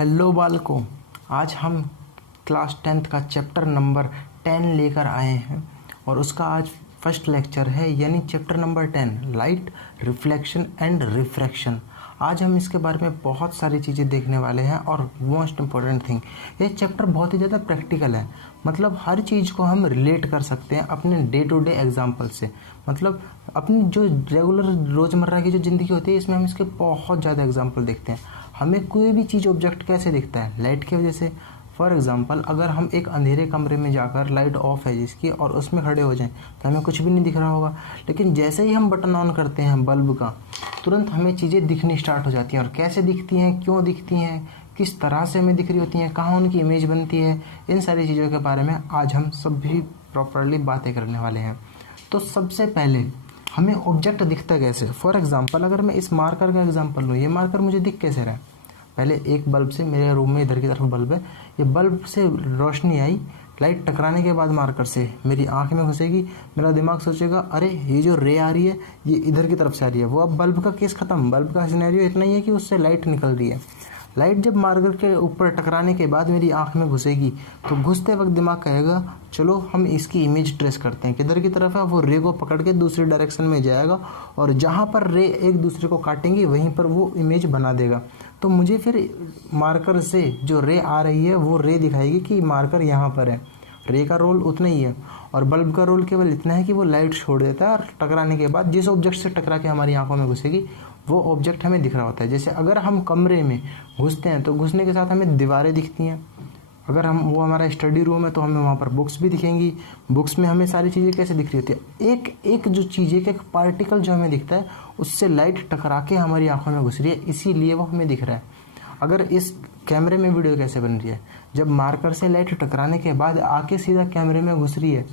Hello बालकों, आज हम क्लास 10th का चैप्टर नंबर 10 लेकर आए हैं और उसका आज फर्स्ट लेक्चर है, यानी chapter number 10 light, reflection and refraction. आज हम इसके बारे में बहुत सारी चीज़ें देखने वाले हैं और मोस्ट इम्पॉर्टेंट थिंग, ये चैप्टर बहुत ही ज़्यादा प्रैक्टिकल है। मतलब हर चीज़ को हम रिलेट कर सकते हैं अपने डे टू डे एग्जाम्पल से। मतलब अपनी जो रेगुलर रोज़मर्रा की जो ज़िंदगी होती है, इसमें हम इसके बहुत ज़्यादा एग्जाम्पल देखते हैं। हमें कोई भी चीज़ ऑब्जेक्ट कैसे दिखता है? लाइट की वजह से। फॉर एग्जांपल, अगर हम एक अंधेरे कमरे में जाकर, लाइट ऑफ है जिसकी, और उसमें खड़े हो जाएं तो हमें कुछ भी नहीं दिख रहा होगा। लेकिन जैसे ही हम बटन ऑन करते हैं बल्ब का, तुरंत हमें चीज़ें दिखनी स्टार्ट हो जाती हैं। और कैसे दिखती हैं, क्यों दिखती हैं, किस तरह से हमें दिख रही होती हैं, कहाँ उनकी इमेज बनती है, इन सारी चीज़ों के बारे में आज हम सभी प्रॉपरली बातें करने वाले हैं। तो सबसे पहले हमें ऑब्जेक्ट दिखता कैसे? फॉर एग्जांपल, अगर मैं इस मार्कर का एग्जांपल लूँ, ये मार्कर मुझे दिख कैसे रहा है? पहले एक बल्ब से, मेरे रूम में इधर की तरफ बल्ब है, ये बल्ब से रोशनी आई, लाइट टकराने के बाद मार्कर से मेरी आंख में घुसेगी। मेरा दिमाग सोचेगा अरे ये जो रे आ रही है ये इधर की तरफ से आ रही है। वो अब बल्ब का केस ख़त्म। बल्ब का सिनेरियो इतना ही है कि उससे लाइट निकल रही है। लाइट जब मार्कर के ऊपर टकराने के बाद मेरी आंख में घुसेगी, तो घुसते वक्त दिमाग कहेगा चलो हम इसकी इमेज ट्रेस करते हैं, किधर की तरफ है। वो रे को पकड़ के दूसरी डायरेक्शन में जाएगा और जहाँ पर रे एक दूसरे को काटेंगी वहीं पर वो इमेज बना देगा। तो मुझे फिर मार्कर से जो रे आ रही है वो रे दिखाएगी कि मार्कर यहाँ पर है। रे का रोल उतना ही है और बल्ब का रोल केवल इतना है कि वो लाइट छोड़ देता है और टकराने के बाद जिस ऑब्जेक्ट से टकरा के हमारी आंखों में घुसेगी वो ऑब्जेक्ट हमें दिख रहा होता है। जैसे अगर हम कमरे में घुसते हैं तो घुसने के साथ हमें दीवारें दिखती हैं। अगर वो हमारा स्टडी रूम है तो हमें वहाँ पर बुक्स भी दिखेंगी। बुक्स में हमें सारी चीज़ें कैसे दिख रही होती है? एक एक जो चीज़ है, एक पार्टिकल जो हमें दिखता है उससे लाइट टकरा के हमारी आंखों में घुस रही है, इसीलिए वो हमें दिख रहा है। अगर इस कैमरे में वीडियो कैसे बन रही है? जब मार्कर से लाइट टकराने के बाद आके सीधा कैमरे में घुस रही है,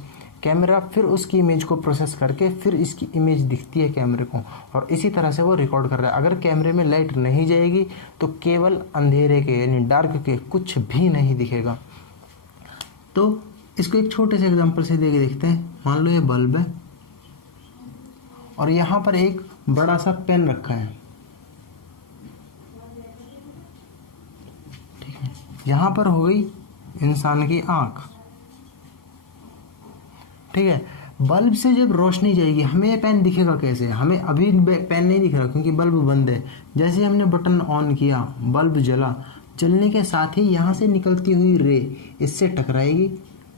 कैमरा फिर उसकी इमेज को प्रोसेस करके फिर इसकी इमेज दिखती है कैमरे को, और इसी तरह से वो रिकॉर्ड कर रहा है। अगर कैमरे में लाइट नहीं जाएगी तो केवल अंधेरे के यानी डार्क के कुछ भी नहीं दिखेगा। तो इसको एक छोटे से एग्जांपल से देके देखते हैं। मान लो ये बल्ब है और यहाँ पर एक बड़ा सा पेन रखा है, ठीक है। यहाँ पर हो गई इंसान की आंख, ठीक है। बल्ब से जब रोशनी जाएगी हमें ये पेन दिखेगा कैसे? हमें अभी पेन नहीं दिख रहा क्योंकि बल्ब बंद है। जैसे हमने बटन ऑन किया, बल्ब जला, जलने के साथ ही यहाँ से निकलती हुई रे इससे टकराएगी,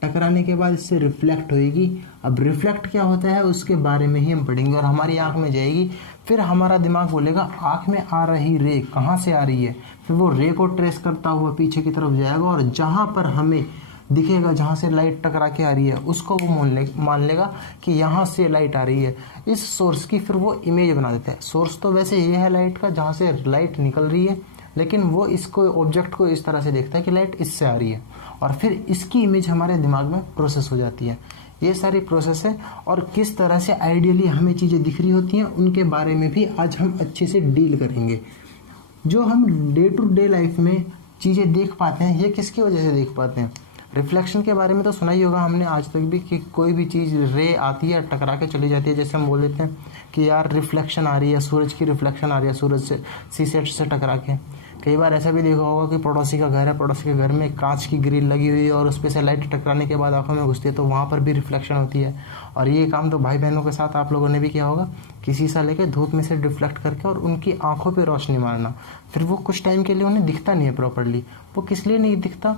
टकराने के बाद इससे रिफ्लेक्ट होएगी। अब रिफ्लेक्ट क्या होता है उसके बारे में ही हम पढ़ेंगे और हमारी आंख में जाएगी। फिर हमारा दिमाग बोलेगा आंख में आ रही रे कहाँ से आ रही है। फिर वो रे को ट्रेस करता हुआ पीछे की तरफ जाएगा और जहाँ पर हमें दिखेगा, जहाँ से लाइट टकरा के आ रही है, उसको वो मान लेगा कि यहाँ से लाइट आ रही है। इस सोर्स की फिर वो इमेज बना देता है। सोर्स तो वैसे ये है लाइट का, जहाँ से लाइट निकल रही है, लेकिन वो इसको ऑब्जेक्ट को इस तरह से देखता है कि लाइट इससे आ रही है और फिर इसकी इमेज हमारे दिमाग में प्रोसेस हो जाती है। ये सारी प्रोसेस है और किस तरह से आइडियली हमें चीज़ें दिख रही होती हैं उनके बारे में भी आज हम अच्छे से डील करेंगे। जो हम डे टू डे लाइफ में चीज़ें देख पाते हैं, ये किसकी वजह से देख पाते हैं? रिफ्लेक्शन के बारे में तो सुना ही होगा हमने आज तक भी कि कोई भी चीज़ रे आती है टकरा के चली जाती है। जैसे हम बोल देते हैं कि यार रिफ्लेक्शन आ रही है, सूरज की रिफ्लेक्शन आ रही है सूरज से, शीशे से टकरा के। कई बार ऐसा भी देखा होगा कि पड़ोसी का घर है, पड़ोसी के घर में कांच की ग्रिल लगी हुई है और उस पर से लाइट टकराने के बाद आंखों में घुसती है, तो वहाँ पर भी रिफ्लेक्शन होती है। और ये काम तो भाई बहनों के साथ आप लोगों ने भी किया होगा कि शीशा लेके धूप में से रिफ्लेक्ट करके और उनकी आंखों पर रोशनी मारना। फिर वो कुछ टाइम के लिए उन्हें दिखता नहीं है प्रॉपरली। वो किस लिए नहीं दिखता?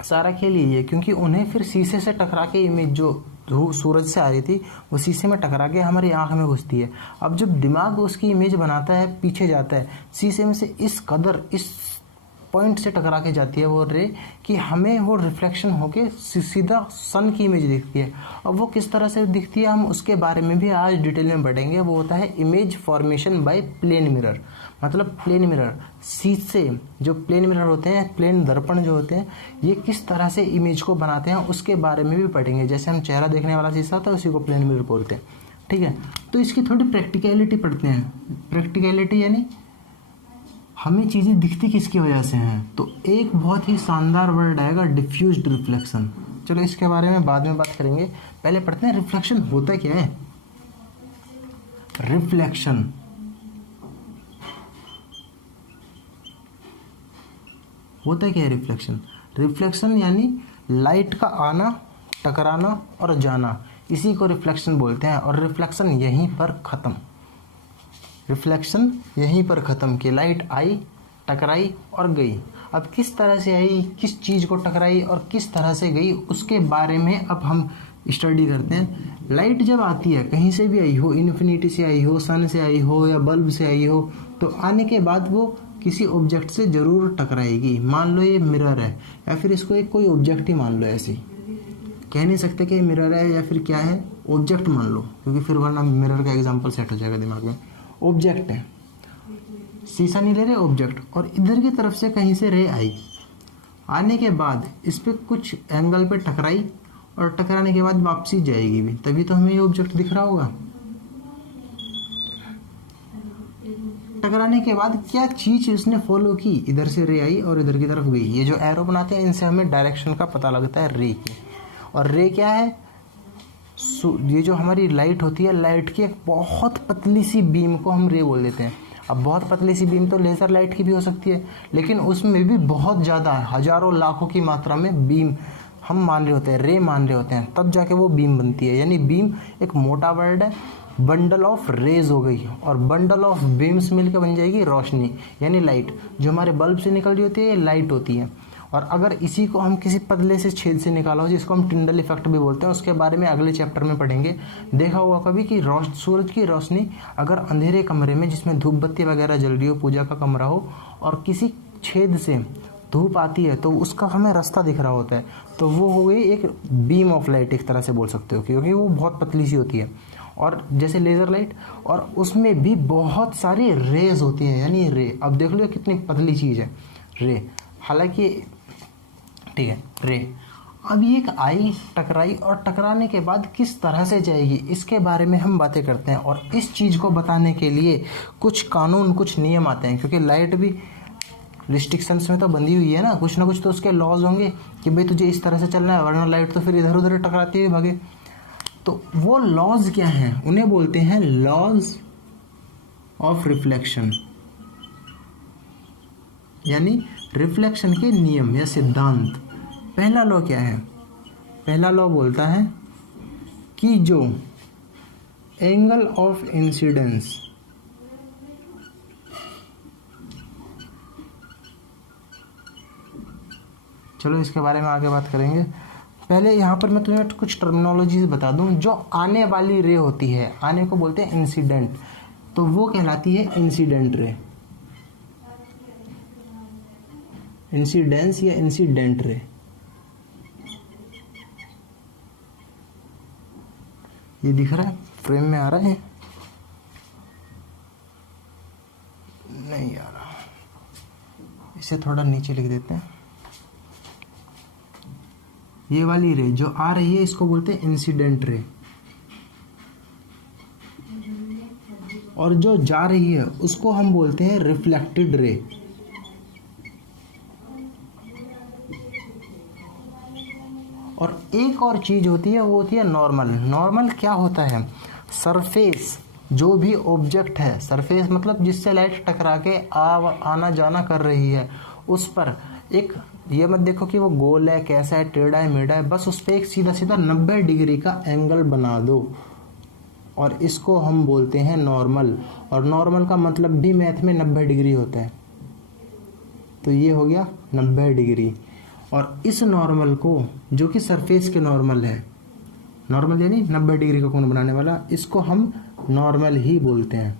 सारा खेल यही है क्योंकि उन्हें फिर शीशे से टकरा के इमेज जो धूप सूरज से आ रही थी वो शीशे में टकरा के हमारी आंख में घुसती है। अब जब दिमाग उसकी इमेज बनाता है, पीछे जाता है, शीशे में से इस कदर इस पॉइंट से टकरा के जाती है वो रे कि हमें वो रिफ्लेक्शन होके सीधा सन की इमेज दिखती है। अब वो किस तरह से दिखती है हम उसके बारे में भी आज डिटेल में पढ़ेंगे। वो होता है image formation by plane mirror. मतलब प्लेन मिरर, शीशे जो प्लेन मिरर होते हैं, प्लेन दर्पण जो होते हैं, ये किस तरह से इमेज को बनाते हैं उसके बारे में भी पढ़ेंगे। जैसे हम चेहरा देखने वाला शीशा होता है उसी को प्लेन मिरर बोलते हैं, ठीक है। तो इसकी थोड़ी प्रैक्टिकलिटी पढ़ते हैं। प्रैक्टिकलिटी यानी हमें चीज़ें दिखती किसकी वजह से हैं? तो एक बहुत ही शानदार वर्ड आएगा, डिफ्यूज्ड रिफ्लेक्शन। चलो इसके बारे में बाद में बात करेंगे, पहले पढ़ते हैं रिफ्लेक्शन होता क्या है। रिफ्लेक्शन होता क्या है रिफ्लेक्शन? रिफ्लेक्शन यानी लाइट का आना, टकराना और जाना, इसी को रिफ्लेक्शन बोलते हैं। और रिफ्लेक्शन यहीं पर ख़त्म, रिफ्लेक्शन यहीं पर ख़त्म कि लाइट आई, टकराई और गई। अब किस तरह से आई, किस चीज़ को टकराई और किस तरह से गई, उसके बारे में अब हम स्टडी करते हैं। लाइट जब आती है, कहीं से भी आई हो, इन्फिनिटी से आई हो, सन से आई हो या बल्ब से आई हो, तो आने के बाद वो किसी ऑब्जेक्ट से ज़रूर टकराएगी। मान लो ये मिरर है या फिर इसको एक कोई ऑब्जेक्ट ही मान लो, ऐसे कह नहीं सकते कि मिरर है या फिर क्या है, ऑब्जेक्ट मान लो, क्योंकि फिर वरना मिरर का एग्जांपल सेट हो जाएगा दिमाग में। ऑब्जेक्ट है, शीशा नहीं ले रहे, ऑब्जेक्ट, और इधर की तरफ से कहीं से रे आई, आने के बाद इस पर कुछ एंगल पे टकराई और टकराने के बाद वापसी जाएगी भी, तभी तो हमें ये ऑब्जेक्ट दिख रहा होगा। टकराने के बाद क्या चीज़ उसने फॉलो की, इधर से रे आई और इधर की तरफ गई। ये जो एरो बनाते हैं इनसे हमें डायरेक्शन का पता लगता है रे की। और रे क्या है? ये जो हमारी लाइट होती है, लाइट की एक बहुत पतली सी बीम को हम रे बोल देते हैं। अब बहुत पतली सी बीम तो लेज़र लाइट की भी हो सकती है, लेकिन उसमें भी बहुत ज़्यादा हज़ारों लाखों की मात्रा में बीम हम मान रहे होते हैं, रे मान रहे होते हैं, तब जाके वो बीम बनती है। यानी बीम एक मोटा वर्ड है, बंडल ऑफ रेज हो गई, और बंडल ऑफ बीम्स मिलकर बन जाएगी रोशनी, यानी लाइट। जो हमारे बल्ब से निकल रही होती है ये लाइट होती है। और अगर इसी को हम किसी पतले से छेद से निकाला हो, जिसको हम टिंडल इफेक्ट भी बोलते हैं, उसके बारे में अगले चैप्टर में पढ़ेंगे। देखा होगा कभी कि सूरज की रोशनी अगर अंधेरे कमरे में जिसमें धूप बत्ती वगैरह जल रही हो, पूजा का कमरा हो, और किसी छेद से धूप आती है तो उसका हमें रास्ता दिख रहा होता है, तो वो हो गई एक बीम ऑफ लाइट, एक तरह से बोल सकते हो, क्योंकि वो बहुत पतली सी होती है। और जैसे लेज़र लाइट, और उसमें भी बहुत सारी रेज होती हैं, यानी रे। अब देख लो कितनी पतली चीज़ है रे, हालांकि ठीक है रे। अब ये एक आई, टकराई, और टकराने के बाद किस तरह से जाएगी, इसके बारे में हम बातें करते हैं। और इस चीज़ को बताने के लिए कुछ कानून, कुछ नियम आते हैं, क्योंकि लाइट भी रिस्ट्रिक्शंस में तो बंधी हुई है ना कुछ तो उसके लॉज होंगे कि भाई तुझे इस तरह से चलना है, वरना लाइट तो फिर इधर उधर टकराती हुई भागे। तो वो लॉज क्या हैं? उन्हें बोलते हैं लॉज ऑफ रिफ्लेक्शन, यानी रिफ्लेक्शन के नियम या सिद्धांत। पहला लॉ क्या है? पहला लॉ बोलता है कि जो एंगल ऑफ इंसिडेंस चलो इसके बारे में आगे बात करेंगे। पहले यहाँ पर मैं तुम्हें कुछ टर्मिनोलॉजीज बता दूँ। जो आने वाली रे होती है, आने को बोलते हैं इंसिडेंट, तो वो कहलाती है इंसिडेंट रे, इंसिडेंस या इंसिडेंट रे। ये दिख रहा है, फ्रेम में आ रहा है? नहीं आ रहा, इसे थोड़ा नीचे लिख देते हैं। ये वाली रे जो आ रही है इसको बोलते हैं इंसिडेंट रे, और जो जा रही है उसको हम बोलते हैं रिफ्लेक्टेड रे। और एक और चीज होती है, वो होती है नॉर्मल। नॉर्मल क्या होता है? सरफेस, जो भी ऑब्जेक्ट है, सरफेस मतलब जिससे लाइट टकरा के आना जाना कर रही है, उस पर एक, ये मत देखो कि वो गोल है, कैसा है, टेढ़ा है, मेढ़ा है, बस उस पर एक सीधा सीधा 90 डिग्री का एंगल बना दो, और इसको हम बोलते हैं नॉर्मल। और नॉर्मल का मतलब भी मैथ में 90 डिग्री होता है, तो ये हो गया 90 डिग्री। और इस नॉर्मल को, जो कि सरफेस के नॉर्मल है, नॉर्मल यानी 90 डिग्री का कोण बनाने वाला, इसको हम नॉर्मल ही बोलते हैं।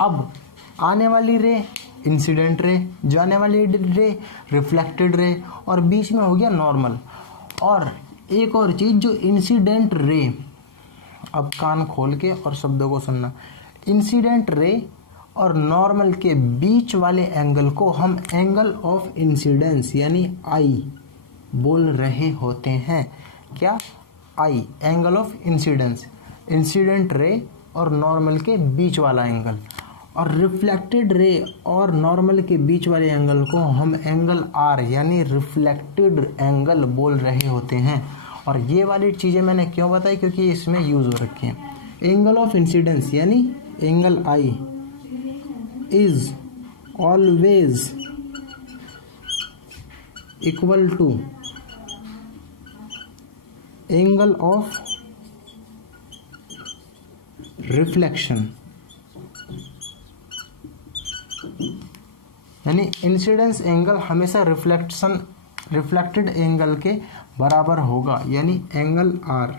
अब आने वाली रे इंसिडेंट रे, जाने वाली रे रिफ्लेक्टेड रे, और बीच में हो गया नॉर्मल। और एक और चीज़, जो इंसिडेंट रे, अब कान खोल के और शब्दों को सुनना, इंसिडेंट रे और नॉर्मल के बीच वाले एंगल को हम एंगल ऑफ इंसिडेंस यानी आई बोल रहे होते हैं। क्या? I, angle of incidence, incident ray और नॉर्मल के बीच वाला एंगल। और रिफ्लेक्टेड रे और नॉर्मल के बीच वाले एंगल को हम एंगल आर यानी रिफ्लेक्टेड एंगल बोल रहे होते हैं। और ये वाली चीज़ें मैंने क्यों बताई? क्योंकि इसमें यूज़ हो रखी हैं। एंगल ऑफ इंसिडेंस यानी angle i is always equal to angle of reflection, यानी इंसिडेंस एंगल हमेशा रिफ्लेक्टेड एंगल के बराबर होगा, यानी एंगल आर।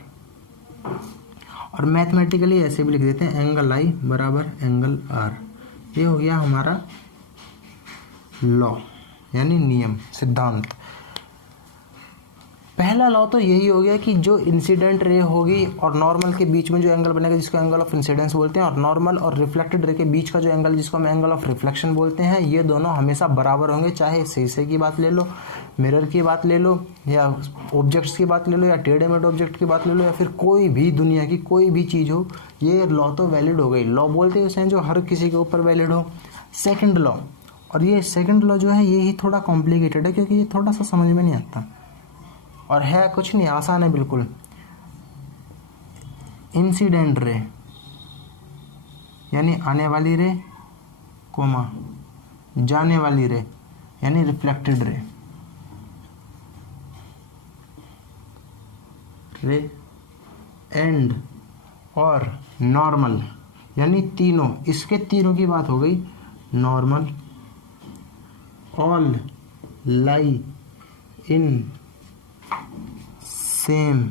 और मैथमेटिकली ऐसे भी लिख देते हैं एंगल आई बराबर एंगल आर। ये हो गया हमारा लॉ, यानी नियम, सिद्धांत। पहला लॉ तो यही हो गया कि जो इंसिडेंट रे होगी और नॉर्मल के बीच में जो एंगल बनेगा जिसको एंगल ऑफ इंसिडेंस बोलते हैं, और नॉर्मल और रिफ्लेक्टेड रे के बीच का जो एंगल जिसको हम एंगल ऑफ रिफ्लेक्शन बोलते हैं, ये दोनों हमेशा बराबर होंगे। चाहे शीशे की बात ले लो, मिरर की बात ले लो, या ऑब्जेक्ट्स की बात ले लो, या टेढ़े मेढ़े ऑब्जेक्ट की बात ले लो, या फिर कोई भी दुनिया की कोई भी चीज़ हो, ये लॉ तो वैलिड हो गई। लॉ बोलते हैं उसे जो हर किसी के ऊपर वैलिड हो। सेकेंड लॉ, और ये सेकेंड लॉ जो है ये ही थोड़ा कॉम्प्लिकेटेड है क्योंकि ये थोड़ा सा समझ में नहीं आता और है कुछ नहीं, आसान है बिल्कुल। इंसिडेंट रे यानी आने वाली रे, कोमा जाने वाली रे यानी रिफ्लेक्टेड रे, एंड और नॉर्मल, यानी तीनों, इसके तीनों की बात हो गई। Normal all lie in same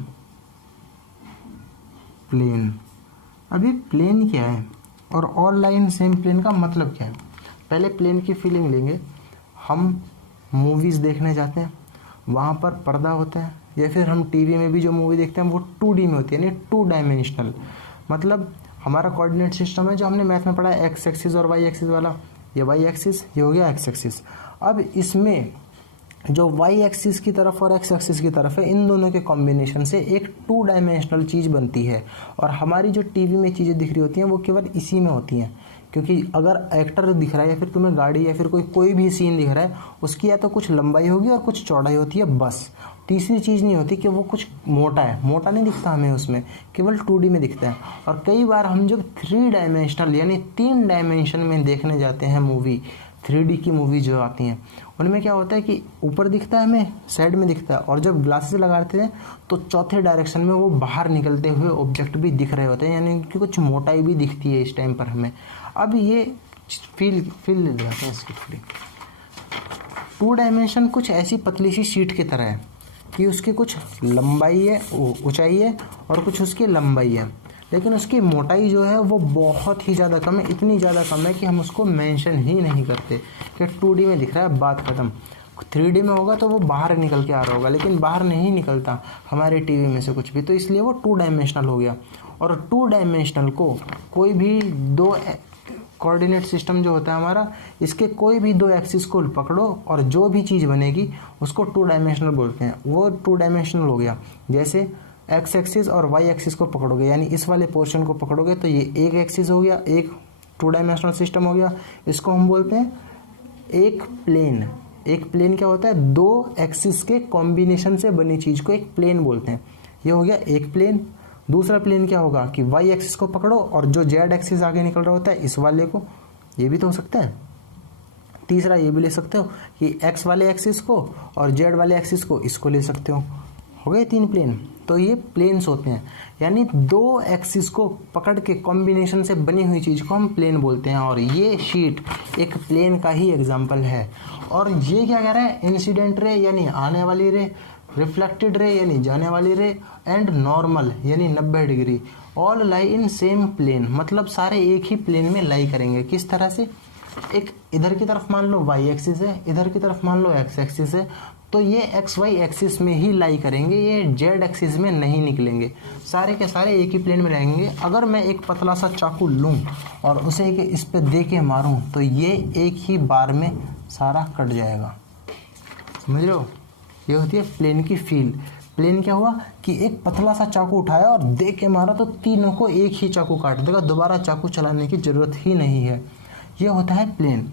plane. अभी प्लेन क्या है और ऑल लाइन सेम प्लेन का मतलब क्या है? पहले प्लेन की फीलिंग लेंगे। हम मूवीज़ देखने जाते हैं, वहाँ पर पर्दा होता है, या फिर हम टीवी में भी जो मूवी देखते हैं वो 2D में होती है, यानी 2 डायमेंशनल। मतलब हमारा कोऑर्डिनेट सिस्टम है जो हमने मैथ में पढ़ा है, एक्स एक्सिस और वाई एक्सिस वाला। ये वाई एक्सिस, ये हो गया एक्स एक्सिस। अब इसमें जो वाई एक्सिस की तरफ और एक्स एक्सिस की तरफ है, इन दोनों के कॉम्बिनेशन से एक 2 डायमेंशनल चीज़ बनती है। और हमारी जो टीवी में चीज़ें दिख रही होती हैं वो केवल इसी में होती हैं, क्योंकि अगर एक्टर दिख रहा है या फिर तुम्हें गाड़ी या फिर कोई भी सीन दिख रहा है, उसकी या तो कुछ लंबाई होगी और कुछ चौड़ाई होती है, बस। तीसरी चीज़ नहीं होती कि वो कुछ मोटा है, मोटा नहीं दिखता हमें उसमें, केवल 2D में दिखता है। और कई बार हम जब 3 डायमेंशनल यानी 3 डायमेंशन में देखने जाते हैं मूवी, 3D की मूवी जो आती हैं, उनमें क्या होता है कि ऊपर दिखता है हमें, साइड में दिखता है, और जब ग्लासेस लगाते हैं तो चौथे डायरेक्शन में वो बाहर निकलते हुए ऑब्जेक्ट भी दिख रहे होते हैं, यानी कि कुछ मोटाई भी दिखती है इस टाइम पर हमें। अब ये फील ले जाते हैं इसकी थोड़ी। 2 डायमेंशन कुछ ऐसी पतली सी शीट की तरह है कि उसकी कुछ लंबाई है, ऊंचाई है, और कुछ उसकी लंबाई है, लेकिन उसकी मोटाई जो है वो बहुत ही ज़्यादा कम है। इतनी ज़्यादा कम है कि हम उसको मेंशन ही नहीं करते कि 2D में दिख रहा है, बात ख़त्म। 3D में होगा तो वो बाहर निकल के आ रहा होगा, लेकिन बाहर नहीं निकलता हमारे टीवी में से कुछ भी, तो इसलिए वो 2 डायमेंशनल हो गया। और 2 डायमेंशनल को कोई भी 2 कोऑर्डिनेट सिस्टम जो होता है हमारा, इसके कोई भी 2 एक्सिस को पकड़ो और जो भी चीज़ बनेगी उसको 2 डायमेंशनल बोलते हैं। वो 2 डायमेंशनल हो गया। जैसे एक्स एक्सिस और वाई एक्सिस को पकड़ोगे, यानी इस वाले पोर्शन को पकड़ोगे तो ये एक एक्सिस हो गया, एक 2 डायमेंशनल सिस्टम हो गया। इसको हम बोलते हैं एक प्लेन। एक प्लेन क्या होता है? 2 एक्सिस के कॉम्बिनेशन से बनी चीज़ को एक प्लेन बोलते हैं। ये हो गया एक प्लेन। दूसरा प्लेन क्या होगा कि वाई एक्सिस को पकड़ो और जो जेड एक्सिस आगे निकल रहा होता है इस वाले को, ये भी तो हो सकता है। तीसरा ये भी ले सकते हो कि एक्स वाले एक्सिस को और जेड वाले एक्सिस को, इसको ले सकते हो गए 3 प्लेन। तो ये प्लेन्स होते हैं, यानी 2 एक्सिस को पकड़ के कॉम्बिनेशन से बनी हुई चीज़ को हम प्लेन बोलते हैं। और ये शीट एक प्लेन का ही एग्जाम्पल है। और ये क्या कह रहा है? इंसिडेंट रे यानी आने वाली रे, रिफ्लेक्टेड रे यानी जाने वाली रे, एंड नॉर्मल यानी 90 degree, all lie in same plane, मतलब सारे एक ही प्लेन में लाई करेंगे। किस तरह से? एक इधर की तरफ मान लो वाई एक्सिस है, इधर की तरफ मान लो एक्स एक्सिस है, तो ये एक्स वाई एक्सिस में ही लाई करेंगे, ये जेड एक्सिस में नहीं निकलेंगे, सारे के सारे एक ही प्लेन में रहेंगे। अगर मैं एक पतला सा चाकू लूँ और उसे इस पे दे के मारूँ तो ये एक ही बार में सारा कट जाएगा। समझ रहे हो? ये होती है प्लेन की फील। प्लेन क्या हुआ कि एक पतला सा चाकू उठाया और दे के मारा तो तीनों को एक ही चाकू काट देगा, दोबारा चाकू चलाने की जरूरत ही नहीं है। ये होता है प्लेन।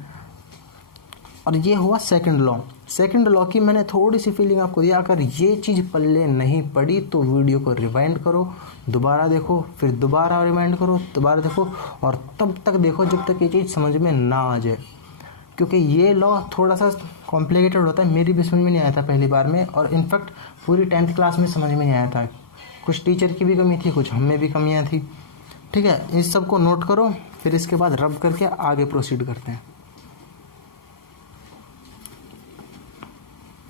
और ये हुआ सेकंड लॉ। सेकंड लॉ की मैंने थोड़ी सी फीलिंग आपको दिया। अगर ये चीज़ पल्ले नहीं पड़ी तो वीडियो को रिवाइंड करो, दोबारा देखो, फिर दोबारा रिवाइंड करो, दोबारा देखो, और तब तक देखो जब तक ये चीज़ समझ में ना आ जाए, क्योंकि ये लॉ थोड़ा सा कॉम्प्लिकेटेड होता है, मेरी भी समझ में नहीं आया था पहली बार में, और इनफैक्ट पूरी 10th क्लास में समझ में नहीं आया था। कुछ टीचर की भी कमी थी, कुछ हम में भी कमियां थी। ठीक है, इस सब को नोट करो, फिर इसके बाद रब करके आगे प्रोसीड करते हैं।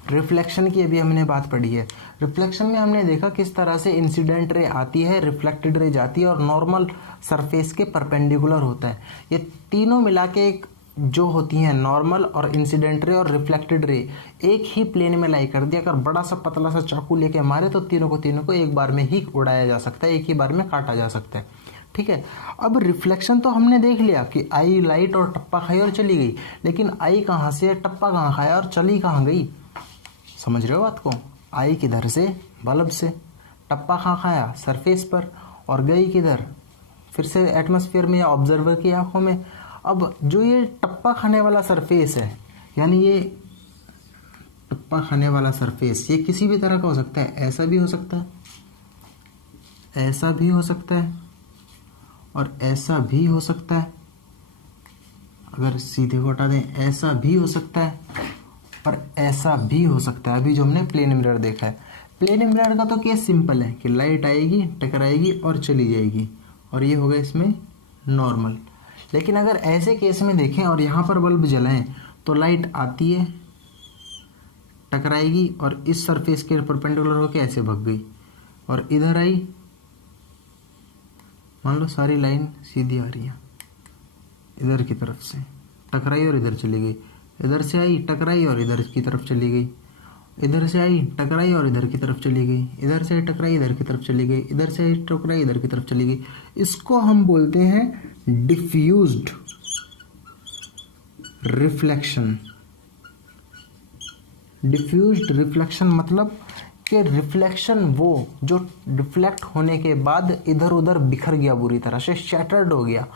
रिफ्लेक्शन की अभी हमने बात पढ़ी है। रिफ्लेक्शन में हमने देखा किस तरह से इंसिडेंट रे आती है, रिफ्लेक्टेड रे जाती है और नॉर्मल सरफेस के परपेंडिकुलर होता है। ये तीनों मिला के एक जो होती हैं नॉर्मल और इंसिडेंट रे और रिफ्लेक्टेड रे, एक ही प्लेन में लाई कर दिया, अगर बड़ा सा पतला सा चाकू लेके मारे तो तीनों को एक बार में ही उड़ाया जा सकता है, एक ही बार में काटा जा सकता है। ठीक है, अब रिफ्लेक्शन तो हमने देख लिया कि आई लाइट और टप्पा खाई और चली गई, लेकिन आई कहाँ से, टप्पा कहाँ खाया और चली कहाँ गई? समझ रहे हो बात को? आई किधर से? बल्ब से। टप्पा कहाँ खाया? सरफेस पर। और गई किधर? फिर से एटमॉस्फेयर में या ऑब्जर्वर की आंखों में। अब जो ये टप्पा खाने वाला सरफेस है, यानी ये टप्पा खाने वाला सरफेस, ये किसी भी तरह का हो सकता है। ऐसा भी हो सकता है, ऐसा भी हो सकता है, और ऐसा भी हो सकता है। अगर सीधे को हटा दें, ऐसा भी हो सकता है और ऐसा भी हो सकता है। अभी जो हमने प्लेन मिरर देखा है, प्लेन मिरर का तो केस सिंपल है कि लाइट आएगी, टकराएगी और चली जाएगी, और ये होगा इसमें नॉर्मल। लेकिन अगर ऐसे केस में देखें और यहाँ पर बल्ब जलाएं तो लाइट आती है, टकराएगी और इस सरफेस के परपेंडिकुलर होकर ऐसे भग गई, और इधर आई, मान लो सारी लाइन सीधी आ रही है, इधर की तरफ से टकराई और इधर चली गई, इधर से आई टकराई और इधर की तरफ चली गई, इधर से आई टकराई और इधर की तरफ चली गई, इधर से टकराई इधर की तरफ चली गई, इधर से टकराई इधर की तरफ चली गई। इसको हम बोलते हैं डिफ्यूज्ड रिफ्लेक्शन। डिफ्यूज्ड रिफ्लेक्शन मतलब कि रिफ्लेक्शन वो जो रिफ्लेक्ट होने के बाद इधर उधर बिखर गया, बुरी तरह से शैटर्ड हो गया,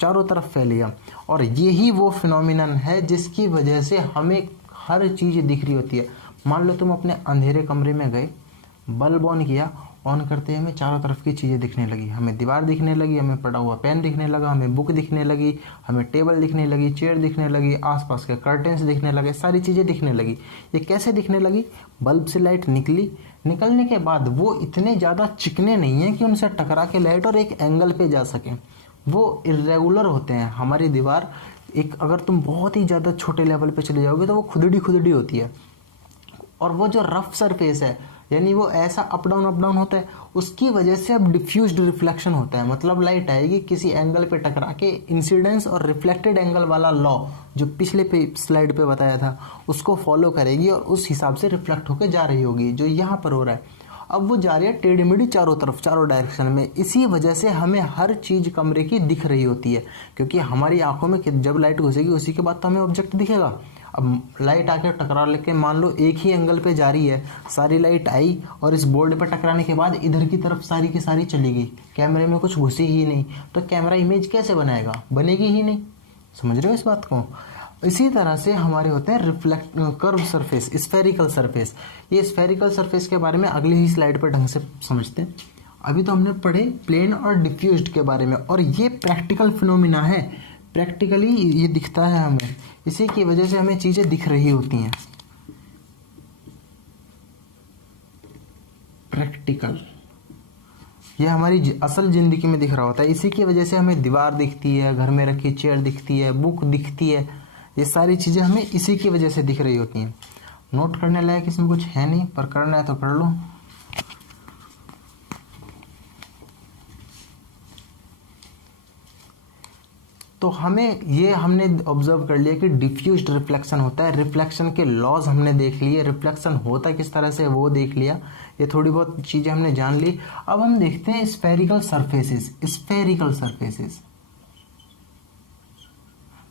चारों तरफ फैल गया। और यही वो फिनोमिनन है जिसकी वजह से हमें हर चीज़ दिख रही होती है। मान लो तुम अपने अंधेरे कमरे में गए, बल्ब ऑन किया, ऑन करते ही हमें चारों तरफ की चीज़ें दिखने लगी, हमें दीवार दिखने लगी, हमें पड़ा हुआ पेन दिखने लगा, हमें बुक दिखने लगी, हमें टेबल दिखने लगी, चेयर दिखने लगी, आसपास के कर्टेंस दिखने लगे, सारी चीज़ें दिखने लगी। ये कैसे दिखने लगी? बल्ब से लाइट निकली, निकलने के बाद वो इतने ज़्यादा चिकने नहीं हैं कि उनसे टकरा के लाइट और एक एंगल पे जा सकें, वो इरेगुलर होते हैं। हमारी दीवार एक, अगर तुम बहुत ही ज़्यादा छोटे लेवल पे चले जाओगे तो वो खुदड़ी होती है, और वो जो रफ सरफेस है, यानी वो ऐसा अप डाउन होता है, उसकी वजह से अब डिफ्यूज्ड रिफ्लेक्शन होता है। मतलब लाइट आएगी किसी एंगल पे टकरा के, इंसिडेंस और रिफ्लेक्टेड एंगल वाला लॉ जो पिछले स्लाइड पे बताया था उसको फॉलो करेगी और उस हिसाब से रिफ्लेक्ट होकर जा रही होगी, जो यहाँ पर हो रहा है। अब वो जा रही है टेढ़ी मेढ़ी चारों तरफ, चारों डायरेक्शन में। इसी वजह से हमें हर चीज़ कमरे की दिख रही होती है, क्योंकि हमारी आंखों में जब लाइट घुसेगी उसी के बाद तो हमें ऑब्जेक्ट दिखेगा। अब लाइट आके टकरा लेके मान लो एक ही एंगल पे जा रही है, सारी लाइट आई और इस बोर्ड पे टकराने के बाद इधर की तरफ सारी की सारी चली गई, कैमरे में कुछ घुसी ही नहीं, तो कैमरा इमेज कैसे बनाएगा? बनेगी ही नहीं। समझ रहे हो इस बात को? इसी तरह से हमारे होते हैं reflect curve surface, spherical surface. ये स्फेरिकल सरफेस के बारे में अगली ही स्लाइड पर ढंग से समझते हैं। अभी तो हमने पढ़े प्लेन और डिफ्यूज्ड के बारे में, और ये प्रैक्टिकल फिनोमिना है, प्रैक्टिकली ये दिखता है हमें, इसी की वजह से हमें चीज़ें दिख रही होती हैं। प्रैक्टिकल, ये हमारी असल ज़िंदगी में दिख रहा होता है, इसी की वजह से हमें दीवार दिखती है, घर में रखी चेयर दिखती है, बुक दिखती है, ये सारी चीज़ें हमें इसी की वजह से दिख रही होती हैं। नोट करने लायक इसमें कुछ है नहीं, पर करना है तो कर लो। तो हमने ऑब्जर्व कर लिया कि डिफ्यूज्ड रिफ्लेक्शन होता है, रिफ्लेक्शन के लॉज हमने देख लिए, रिफ्लेक्शन होता किस तरह से वो देख लिया, ये थोड़ी बहुत चीज़ें हमने जान ली। अब हम देखते हैं स्फेरिकल सरफेसेस। स्फेरिकल सरफेसेस,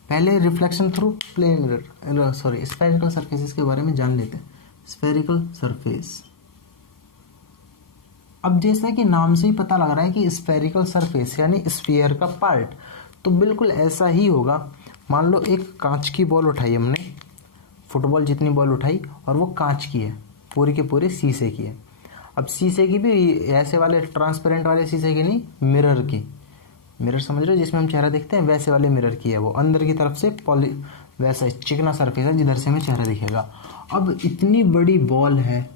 पहले reflection through plane mirror, spherical surfaces के बारे में जान लेते हैं। स्फेरिकल सरफेस, अब जैसा कि नाम से ही पता लग रहा है कि स्फेरिकल सरफेस यानी स्फीयर का पार्ट, तो बिल्कुल ऐसा ही होगा। मान लो एक कांच की बॉल उठाई हमने, फुटबॉल जितनी बॉल उठाई, और वो कांच की है, पूरी के पूरे शीशे की है। अब शीशे की भी ऐसे वाले ट्रांसपेरेंट वाले शीशे की नहीं, मिरर की, मिरर समझ रहे हो जिसमें हम चेहरा देखते हैं, वैसे वाले मिरर की है वो। अंदर की तरफ से वैसा चिकना सरफेस है जिधर से हमें चेहरा दिखेगा। अब इतनी बड़ी बॉल है,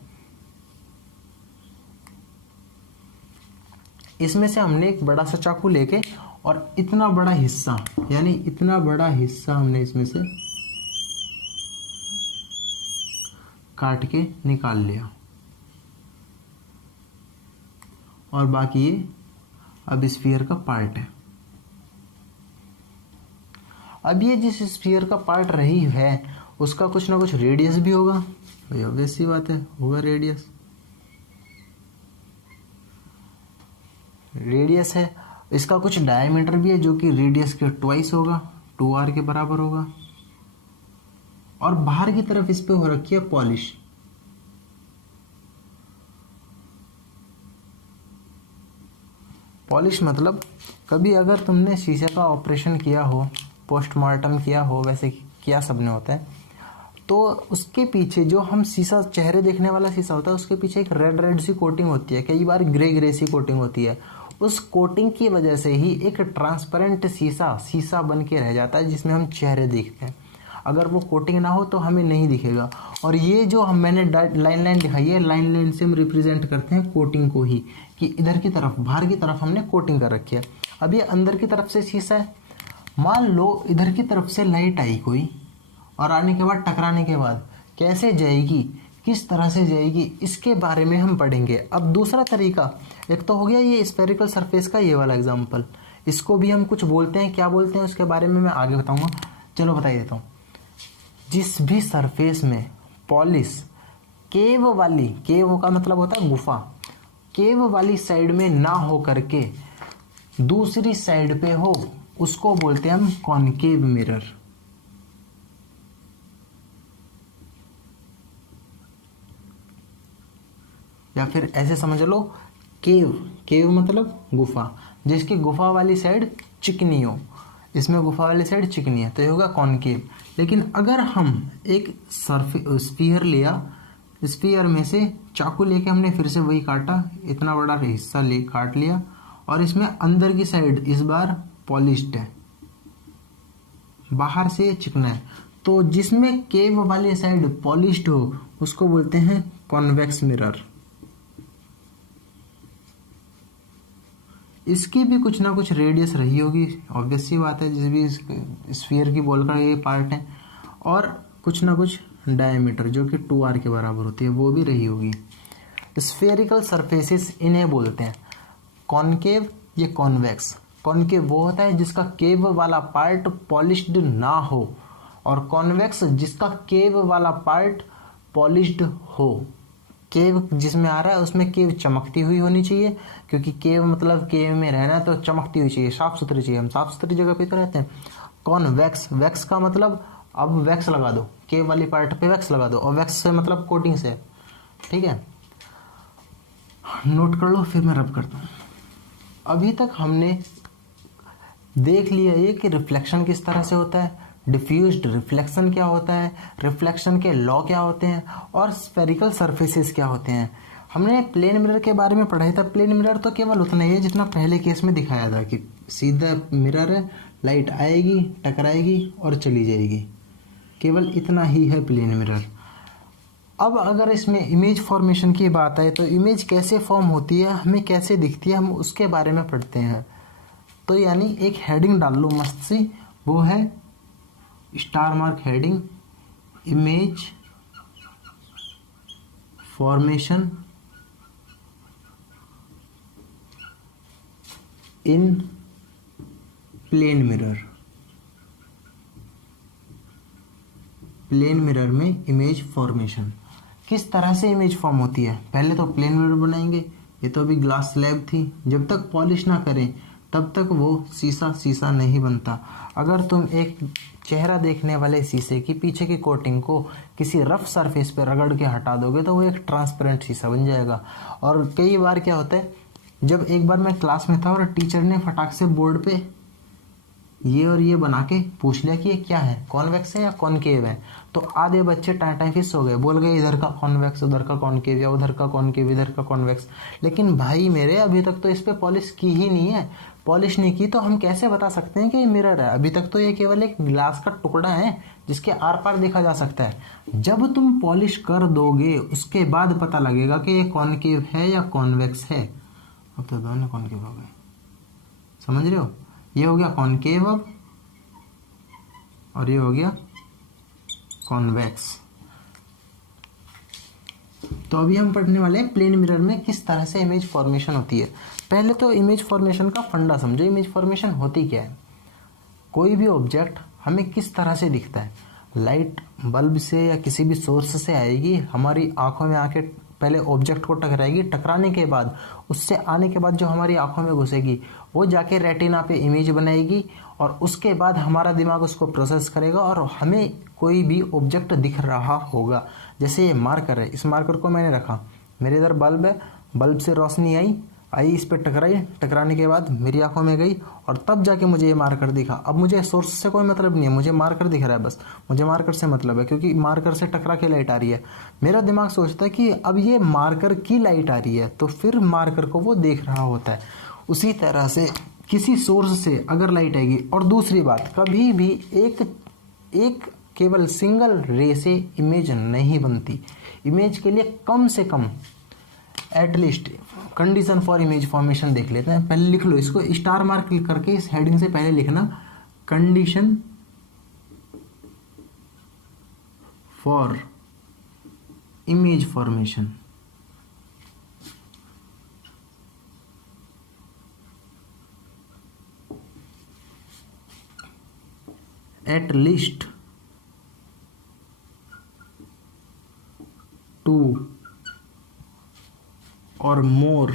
इसमें से हमने एक बड़ा सा चाकू लेके और इतना बड़ा हिस्सा, यानी इतना बड़ा हिस्सा हमने इसमें से काट के निकाल लिया, और बाकी ये अब स्फीयर का पार्ट है। अब ये जिस स्फीयर का पार्ट रही है उसका कुछ ना कुछ रेडियस भी होगा, भाई ऑब्वियस सी बात है, होगा रेडियस। रेडियस है, इसका कुछ डायमीटर भी है जो कि रेडियस के ट्वाइस होगा, 2r के बराबर होगा। और बाहर की तरफ इस पे हो रखी है पॉलिश। पॉलिश मतलब कभी अगर तुमने शीशे का ऑपरेशन किया हो, पोस्टमार्टम किया हो, वैसे किया सबने होता है, तो उसके पीछे जो हम शीशा, चेहरे देखने वाला शीशा होता है, उसके पीछे एक रेड रेड सी कोटिंग होती है, कई बार ग्रे ग्रे सी कोटिंग होती है। उस कोटिंग की वजह से ही एक ट्रांसपेरेंट शीशा बन के रह जाता है जिसमें हम चेहरे देखते हैं। अगर वो कोटिंग ना हो तो हमें नहीं दिखेगा। और ये जो मैंने लाइन दिखाई है, लाइन से हम रिप्रेजेंट करते हैं कोटिंग को ही, कि इधर की तरफ, बाहर की तरफ हमने कोटिंग कर रखी है। अब ये अंदर की तरफ से शीशा है, मान लो इधर की तरफ से लाइट आई कोई, और आने के बाद टकराने के बाद कैसे जाएगी, किस तरह से जाएगी, इसके बारे में हम पढ़ेंगे। अब दूसरा तरीका, एक तो हो गया ये स्फेरिकल सरफेस का ये वाला एग्जांपल, इसको भी हम कुछ बोलते हैं, क्या बोलते हैं उसके बारे में मैं आगे बताऊंगा। चलो बता देता हूँ। जिस भी सरफेस में पॉलिश केव वाली, केव का मतलब होता है गुफा, केव वाली साइड में ना हो करके दूसरी साइड पे हो, उसको बोलते हैं हम कॉनकेव मिरर। या फिर ऐसे समझ लो, केव मतलब गुफा, जिसकी गुफा वाली साइड चिकनी हो, इसमें गुफा वाली साइड चिकनी है तो ये होगा कॉनकेव। लेकिन अगर हम एक स्फीयर लिया, स्फीयर में से चाकू लेके हमने फिर से वही काटा, इतना बड़ा हिस्सा ले काट लिया, और इसमें अंदर की साइड इस बार पॉलिश्ड है, बाहर से चिकना है, तो जिसमें केव वाली साइड पॉलिश्ड हो उसको बोलते हैं कॉन्वेक्स मिरर। इसकी भी कुछ ना कुछ रेडियस रही होगी, ऑब्वियस सी बात है, जिस भी स्फीयर की बॉल का ये पार्ट है, और कुछ ना कुछ डायमीटर जो कि 2r के बराबर होती है वो भी रही होगी। स्फेरिकल सरफेसेस इन्हें बोलते हैं कॉनकेव या कॉन्वेक्स। कॉनकेव वो होता है जिसका केव वाला पार्ट पॉलिश्ड ना हो, और कॉन्वेक्स जिसका केव वाला पार्ट पॉलिश्ड हो। केव जिसमें आ रहा है उसमें केव चमकती हुई होनी चाहिए, क्योंकि केव मतलब केव में रहना तो चमकती हुई चाहिए, साफ सुथरी चाहिए, हम साफ सुथरी जगह पे तो रहते हैं। कॉन्वेक्स, वैक्स का मतलब अब वैक्स लगा दो, केव वाली पार्ट पे वैक्स लगा दो, और वैक्स से मतलब कोटिंग से, ठीक है, नोट कर लो, फिर मैं रब करता हूँ। अभी तक हमने देख लिया ये कि रिफ्लेक्शन किस तरह से होता है, डिफ्यूज्ड रिफ्लेक्शन क्या होता है, रिफ्लेक्शन के लॉ क्या होते हैं, और स्फेरिकल सरफेसेस क्या होते हैं। हमने प्लेन मिरर के बारे में पढ़ा था। प्लेन मिरर तो केवल उतना ही है जितना पहले केस में दिखाया था कि सीधा मिरर है, लाइट आएगी, टकराएगी और चली जाएगी, केवल इतना ही है प्लेन मिरर। अब अगर इसमें इमेज फॉर्मेशन की बात आए तो इमेज कैसे फॉर्म होती है, हमें कैसे दिखती है, हम उसके बारे में पढ़ते हैं। तो यानी एक हेडिंग डाल लो मस्त सी, वो है star mark heading, image formation in plane mirror. Plane mirror में इमेज फॉर्मेशन किस तरह से इमेज फॉर्म होती है। पहले तो प्लेन मिरर बनाएंगे, ये तो अभी ग्लास स्लैब थी, जब तक पॉलिश ना करें तब तक वो शीशा नहीं बनता। अगर तुम एक चेहरा देखने वाले शीशे की पीछे की कोटिंग को किसी रफ सरफेस पे रगड़ के हटा दोगे तो वो एक ट्रांसपेरेंट शीशा बन जाएगा। और कई बार क्या होता है, जब एक बार मैं क्लास में था और टीचर ने फटाक से बोर्ड पे ये और ये बना के पूछ लिया कि ये क्या है, कॉन्वेक्स है या कॉनकेव है, तो आधे बच्चे टाटा फिस हो गए, बोल गए इधर का कॉन्वेक्स, उधर का कॉनकेव, या उधर का कॉनकेव, इधर का कॉन्वेक्स। लेकिन भाई मेरे अभी तक तो इस पे पॉलिश की ही नहीं है। पॉलिश नहीं की तो हम कैसे बता सकते हैं कि ये मिरर है? अभी तक तो ये केवल एक ग्लास का टुकड़ा है जिसके आर पार देखा जा सकता है। जब तुम पॉलिश कर दोगे उसके बाद पता लगेगा कि ये कॉनकेव है या कॉन्वेक्स है। अब तो दोनों कॉनकेव हो गए, समझ रहे हो? ये हो गया कॉनकेव अब, और ये हो गया कॉन्वेक्स। तो अभी हम पढ़ने वाले हैं प्लेन मिरर में किस तरह से इमेज फॉर्मेशन होती है। पहले तो इमेज फॉर्मेशन का फंडा समझो। इमेज फॉर्मेशन होती क्या है? कोई भी ऑब्जेक्ट हमें किस तरह से दिखता है? लाइट बल्ब से या किसी भी सोर्स से आएगी, हमारी आंखों में आके पहले ऑब्जेक्ट को टकराएगी, टकराने के बाद उससे आने के बाद जो हमारी आंखों में घुसेगी वो जाके रेटिना पे इमेज बनाएगी, और उसके बाद हमारा दिमाग उसको प्रोसेस करेगा और हमें कोई भी ऑब्जेक्ट दिख रहा होगा। जैसे ये मार्कर है, इस मार्कर को मैंने रखा, मेरे इधर बल्ब है, बल्ब से रोशनी आई इस पर टकराई, टकराने के बाद मेरी आंखों में गई और तब जाके मुझे ये मार्कर दिखा। अब मुझे सोर्स से कोई मतलब नहीं है, मुझे मार्कर दिख रहा है, बस मुझे मार्कर से मतलब है क्योंकि मार्कर से टकरा के लाइट आ रही है। मेरा दिमाग सोचता है कि अब ये मार्कर की लाइट आ रही है, तो फिर मार्कर को वो देख रहा होता है। उसी तरह से किसी सोर्स से अगर लाइट आएगी, और दूसरी बात, कभी भी एक केवल सिंगल रे से इमेज नहीं बनती। इमेज के लिए कम से कम at least condition for image formation देख लेते हैं। पहले लिख लो इसको, स्टार मार्क करके इस हेडिंग से पहले लिखना condition for image formation. At least 2 or more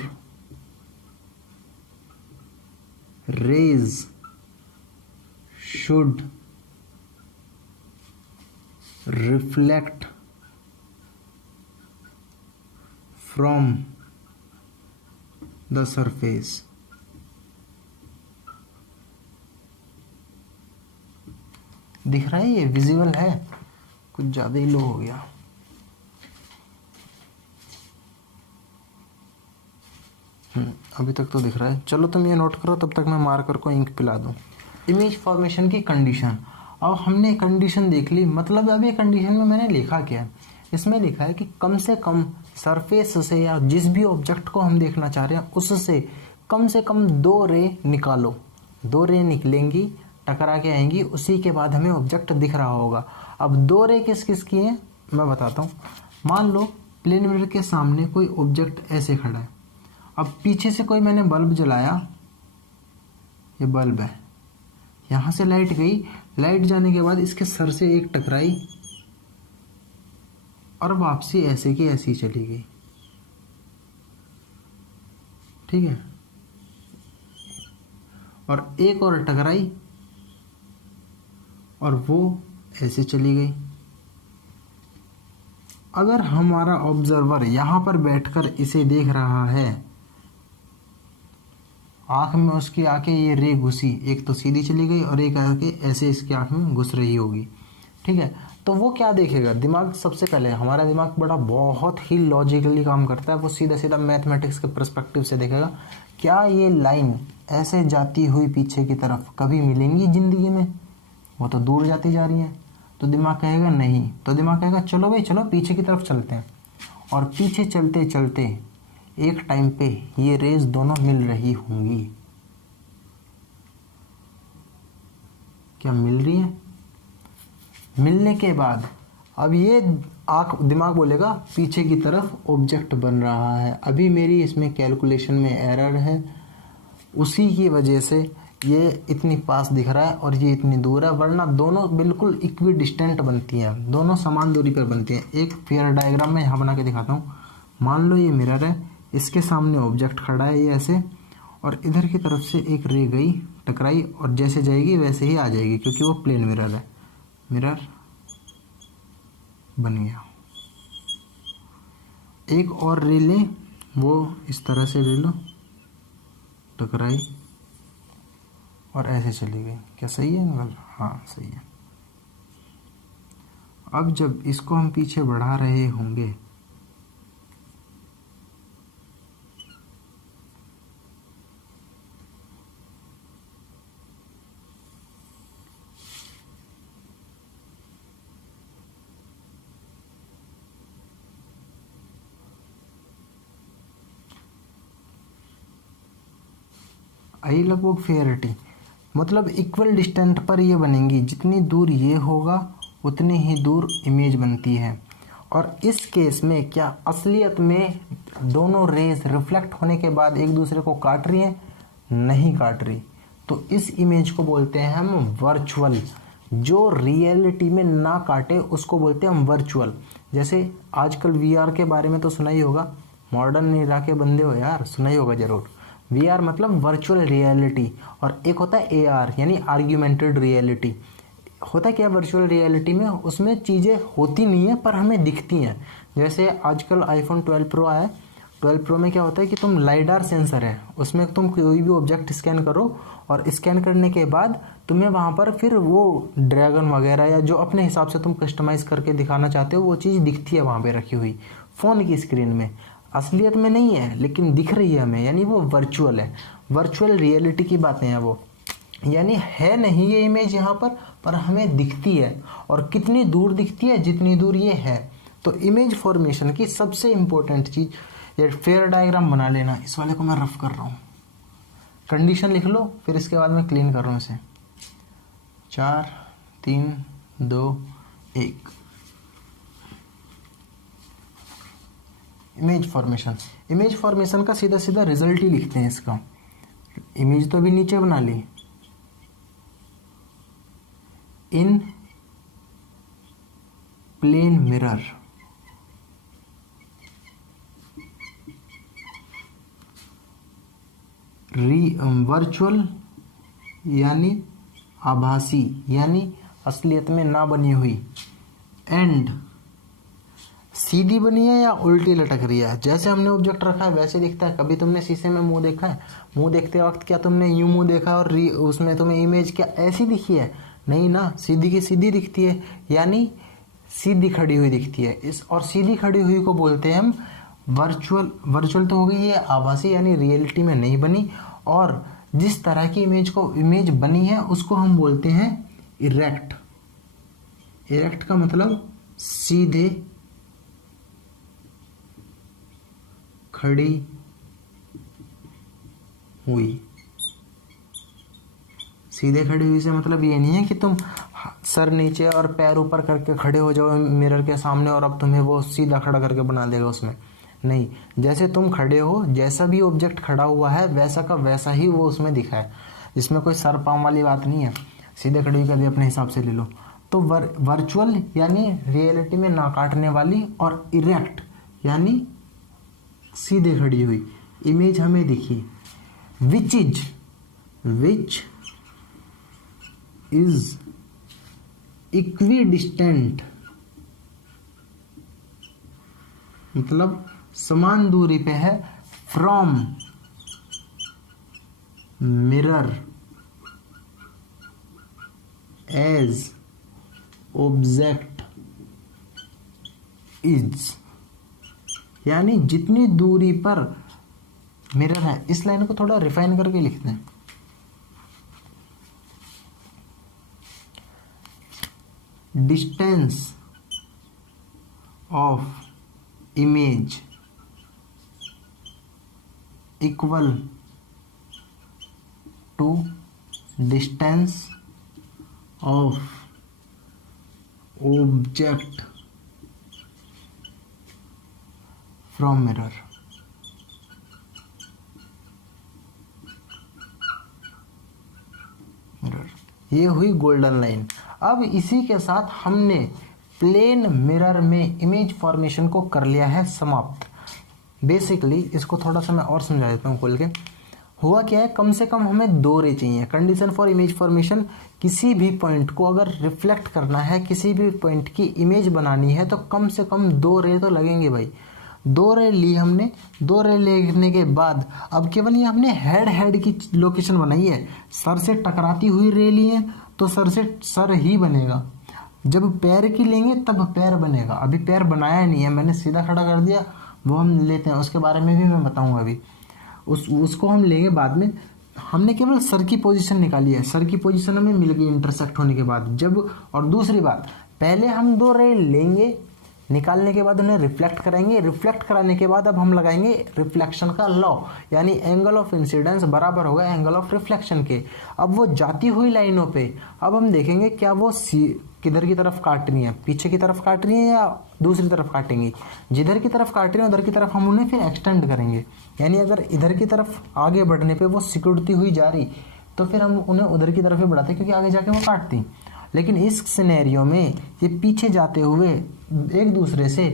rays should reflect from the surface। दिख रहा है? ये विजिबल है? कुछ ज़्यादा ही लो हो गया। अभी तक तो दिख रहा है। चलो तुम ये नोट करो, तब तक मैं मार्कर को इंक पिला दूँ। इमेज फॉर्मेशन की कंडीशन। अब हमने कंडीशन देख ली, मतलब अब ये कंडीशन में मैंने लिखा क्या है? इसमें लिखा है कि कम से कम सरफेस से या जिस भी ऑब्जेक्ट को हम देखना चाह रहे हैं उससे कम से कम 2 रे निकालो। 2 रे निकलेंगी, टकरा के आएंगी, उसी के बाद हमें ऑब्जेक्ट दिख रहा होगा। अब 2 रे किस किस की हैं मैं बताता हूँ। मान लो प्लेन मिरर के सामने कोई ऑब्जेक्ट ऐसे खड़ा है। अब पीछे से कोई मैंने बल्ब जलाया, ये बल्ब है, यहाँ से लाइट गई, लाइट जाने के बाद इसके सर से एक टकराई और वापसी ऐसे की ऐसी चली गई। ठीक है, और एक और टकराई और वो ऐसे चली गई। अगर हमारा ऑब्जर्वर यहाँ पर बैठकर इसे देख रहा है, आँख में उसकी आके ये रे घुसी, एक तो सीधी चली गई और एक आके ऐसे इसकी आँख में घुस रही होगी। ठीक है, तो वो क्या देखेगा? दिमाग सबसे पहले, हमारा दिमाग बहुत ही लॉजिकली काम करता है, वो सीधा सीधा मैथमेटिक्स के पर्सपेक्टिव से देखेगा, क्या ये लाइन ऐसे जाती हुई पीछे की तरफ कभी मिलेंगी ज़िंदगी में? वो तो दूर जाती जा रही है। तो दिमाग कहेगा नहीं, तो दिमाग कहेगा चलो भाई चलो पीछे की तरफ चलते हैं। और पीछे चलते चलते एक टाइम पे ये रेज दोनों मिल रही होंगी। क्या मिल रही है? मिलने के बाद अब ये दिमाग बोलेगा पीछे की तरफ ऑब्जेक्ट बन रहा है। अभी मेरी इसमें कैलकुलेशन में एरर है, उसी की वजह से ये इतनी पास दिख रहा है और ये इतनी दूर है, वरना दोनों बिल्कुल इक्वी डिस्टेंट बनती हैं, दोनों समान दूरी पर बनती हैं। एक फेयर डायग्राम में यहाँ बना के दिखाता हूँ। मान लो ये मिरर है, इसके सामने ऑब्जेक्ट खड़ा है ये ऐसे, और इधर की तरफ से एक रे गई, टकराई, और जैसे जाएगी वैसे ही आ जाएगी क्योंकि वो प्लेन मिरर है। मिरर बन गया। एक और रे लें, वो इस तरह से ले लो, टकराई और ऐसे चली गई। क्या सही है एंगल? हाँ सही है। अब जब इसको हम पीछे बढ़ा रहे होंगे, आई लगभग फेयरिटी, मतलब इक्वल डिस्टेंट पर ये बनेंगी, जितनी दूर ये होगा उतनी ही दूर इमेज बनती है। और इस केस में क्या असलियत में दोनों रेज रिफ्लेक्ट होने के बाद एक दूसरे को काट रही हैं? नहीं काट रही। तो इस इमेज को बोलते हैं हम वर्चुअल। जो रियलिटी में ना काटे उसको बोलते हैं हम वर्चुअल। जैसे आजकल वीआर के बारे में तो सुना ही होगा, मॉडर्न एरा के बंदे हो यार, सुना ही होगा जरूर। वीआर मतलब वर्चुअल रियलिटी, और एक होता है एआर यानी आर्ग्यूमेंटेड रियलिटी। होता क्या वर्चुअल रियलिटी में, उसमें चीज़ें होती नहीं है पर हमें दिखती हैं। जैसे आजकल आईफोन 12 प्रो आया, 12 प्रो में क्या होता है कि तुम लाइडार सेंसर है, उसमें तुम कोई भी ऑब्जेक्ट स्कैन करो और स्कैन करने के बाद तुम्हें वहाँ पर फिर वो ड्रैगन वगैरह या जो अपने हिसाब से तुम कस्टमाइज़ करके दिखाना चाहते हो वो चीज़ दिखती है वहाँ पे रखी हुई फ़ोन की स्क्रीन में। असलियत में नहीं है लेकिन दिख रही है हमें, यानी वो वर्चुअल है। वर्चुअल रियलिटी की बातें हैं वो, यानी है नहीं ये इमेज यहाँ पर हमें दिखती है। और कितनी दूर दिखती है? जितनी दूर ये है। तो इमेज फॉर्मेशन की सबसे इम्पोर्टेंट चीज़, ये फेयर डायग्राम बना लेना। इस वाले को मैं रफ कर रहा हूँ, कंडीशन लिख लो, फिर इसके बाद मैं क्लीन कर रहा हूँ इसे। 4 3 2 1। इमेज फॉर्मेशन, इमेज फॉर्मेशन का सीधा सीधा रिजल्ट ही लिखते हैं इसका। इमेज तो अभी नीचे बना ली। इन प्लेन मिरर, वर्चुअल यानी आभासी, यानी असलियत में ना बनी हुई। एंड सीधी बनी है या उल्टी लटक रही है? जैसे हमने ऑब्जेक्ट रखा है वैसे दिखता है। कभी तुमने शीशे में मुंह देखा है? मुंह देखते वक्त क्या तुमने यूं मुंह देखा और उसमें तुम्हें इमेज क्या ऐसी दिखी है? नहीं ना, सीधी की सीधी दिखती है, यानी सीधी खड़ी हुई दिखती है। इस और सीधी खड़ी हुई को बोलते हैं हम वर्चुअल। वर्चुअल तो हो गई ये आभासी, यानी रियलिटी में नहीं बनी। और जिस तरह की इमेज बनी है उसको हम बोलते हैं इरेक्ट। इरेक्ट का मतलब सीधे खड़ी हुई। सीधे खड़ी हुई से मतलब ये नहीं है कि तुम सर नीचे और पैर ऊपर करके खड़े हो जाओ मिरर के सामने और अब तुम्हें वो सीधा खड़ा करके बना देगा उसमें। नहीं, जैसे तुम खड़े हो, जैसा भी ऑब्जेक्ट खड़ा हुआ है वैसा का वैसा ही वो उसमें दिखा है। इसमें कोई सर पाँव वाली बात नहीं है, सीधे खड़ी हुई कर दी अपने हिसाब से ले लो। तो वर्चुअल यानी रियलिटी में ना काटने वाली, और इरेक्ट यानी सीधे खड़ी हुई इमेज हमें दिखी। विच इज इक्विडिस्टेंट, मतलब समान दूरी पे है, from mirror as object is, यानी जितनी दूरी पर मिरर है। इस लाइन को थोड़ा रिफाइन करके लिखते हैं। Distance of image equal to distance of object from mirror. ये हुई गोल्डन लाइन। अब इसी के साथ हमने प्लेन मिरर में इमेज फॉर्मेशन को कर लिया है समाप्त। बेसिकली इसको थोड़ा सा मैं और समझा देता हूँ खोल के। हुआ क्या है, कम से कम हमें 2 रे चाहिए। कंडीशन फॉर इमेज फॉर्मेशन, किसी भी पॉइंट को अगर रिफ्लेक्ट करना है, किसी भी पॉइंट की इमेज बनानी है तो कम से कम 2 रे तो लगेंगे भाई। 2 रे ली हमने। 2 रे लेने के बाद अब केवल ये हमने हेड की लोकेशन बनाई है। सर से टकराती हुई रे ली है तो सर से सर ही बनेगा। जब पैर की लेंगे तब पैर बनेगा। अभी पैर बनाया नहीं है, मैंने सीधा खड़ा कर दिया, वो हम लेते हैं, उसके बारे में भी मैं बताऊंगा अभी। उसको हम लेंगे बाद में। हमने केवल सर की पोजीशन निकाली है, सर की पोजीशन हमें मिल गई इंटरसेक्ट होने के बाद। जब और दूसरी बात, पहले हम 2 रे लेंगे, निकालने के बाद उन्हें रिफ्लेक्ट कराएंगे, रिफ्लेक्ट कराने के बाद अब हम लगाएंगे रिफ्लेक्शन का लॉ, यानी एंगल ऑफ इंसिडेंस बराबर होगा एंगल ऑफ रिफ्लेक्शन के। अब वो जाती हुई लाइनों पे अब हम देखेंगे क्या वो किधर की तरफ काट रही है, पीछे की तरफ काट रही है या दूसरी तरफ काटेंगी। जिधर की तरफ काट रही है उधर की तरफ हम उन्हें फिर एक्सटेंड करेंगे, यानी अगर इधर की तरफ आगे बढ़ने पे वो सिकुड़ती हुई जा रही तो फिर हम उन्हें उधर की तरफ ही बढ़ाते क्योंकि आगे जाके वो काटती। लेकिन इस सिनेरियो में ये पीछे जाते हुए एक दूसरे से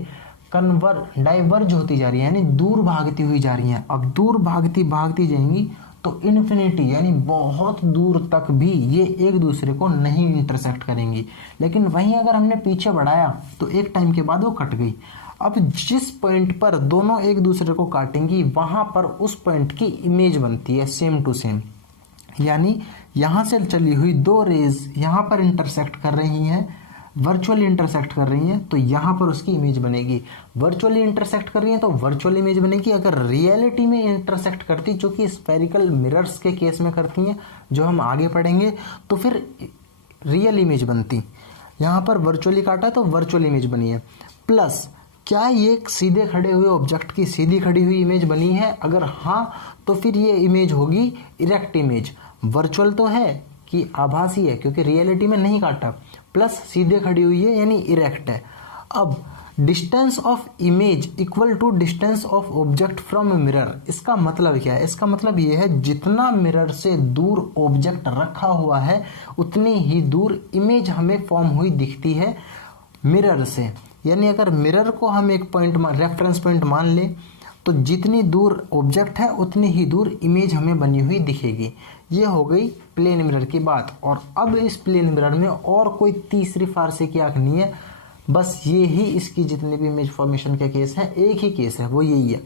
डाइवर्ज होती जा रही है, यानी दूर भागती हुई जा रही हैं। अब दूर भागती जाएंगी तो इन्फिनिटी यानी बहुत दूर तक भी ये एक दूसरे को नहीं इंटरसेक्ट करेंगी। लेकिन वहीं अगर हमने पीछे बढ़ाया तो एक टाइम के बाद वो कट गई। अब जिस पॉइंट पर दोनों एक दूसरे को काटेंगी वहां पर उस पॉइंट की इमेज बनती है सेम टू सेम, यानी यहां से चली हुई दो रेज यहां पर इंटरसेक्ट कर रही हैं, वर्चुअली इंटरसेक्ट कर रही हैं तो यहां पर उसकी इमेज बनेगी। वर्चुअली इंटरसेक्ट कर रही हैं तो वर्चुअल इमेज बनेगी। अगर रियलिटी में इंटरसेक्ट करती, जो कि स्फेरिकल मिरर्स के केस में करती हैं जो हम आगे पढ़ेंगे, तो फिर रियल इमेज बनती। यहां पर वर्चुअली काटा तो वर्चुअल इमेज बनी है। प्लस क्या ये सीधे खड़े हुए ऑब्जेक्ट की सीधी खड़ी हुई इमेज बनी है? अगर हाँ तो फिर ये इमेज होगी इरेक्ट इमेज। वर्चुअल तो है कि आभासी है क्योंकि रियलिटी में नहीं काटा, प्लस सीधे खड़ी हुई है यानी इरेक्ट है। अब distance of image equal to distance of object from mirror, इसका मतलब क्या है? इसका मतलब ये है जितना मिरर से दूर ऑब्जेक्ट रखा हुआ है उतनी ही दूर इमेज हमें फॉर्म हुई दिखती है मिरर से। यानी अगर मिरर को हम एक पॉइंट रेफरेंस पॉइंट मान लें तो जितनी दूर ऑब्जेक्ट है उतनी ही दूर इमेज हमें बनी हुई दिखेगी। ये हो गई प्लेन मिरर की बात। और अब इस प्लेन मिरर में और कोई तीसरी फारसे की आंख नहीं है, बस ये ही इसकी जितने भी इमेज फॉर्मेशन के केस हैं एक ही केस है, वो यही है।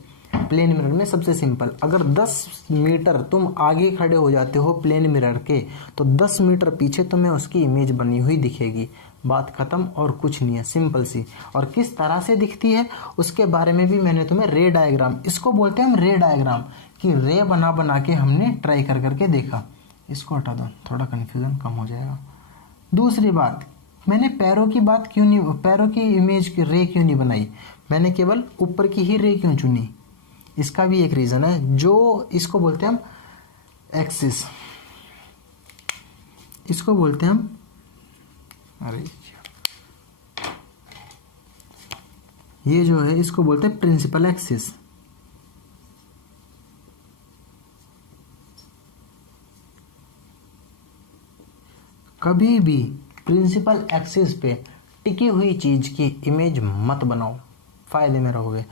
प्लेन मिरर में सबसे सिंपल, अगर 10 मीटर तुम आगे खड़े हो जाते हो प्लेन मिरर के तो 10 मीटर पीछे तुम्हें उसकी इमेज बनी हुई दिखेगी। बात खत्म और कुछ नहीं है, सिंपल सी। और किस तरह से दिखती है उसके बारे में भी मैंने तुम्हें रे डायग्राम, इसको बोलते हैं हम रे डायग्राम, कि रे बना के हमने ट्राई करके देखा। इसको हटा दो, थोड़ा कन्फ्यूजन कम हो जाएगा। दूसरी बात, मैंने पैरों की बात क्यों नहीं, पैरों की इमेज की रे क्यों नहीं बनाई? मैंने केवल ऊपर की ही रे क्यों चुनी? इसका भी एक रीजन है, जो इसको बोलते हैं हम एक्सिस, इसको बोलते हैं हम, अरे ये जो है इसको बोलते हैं प्रिंसिपल एक्सिस। कभी भी प्रिंसिपल एक्सिस पे टिकी हुई चीज की इमेज मत बनाओ, फायदे में रहोगे।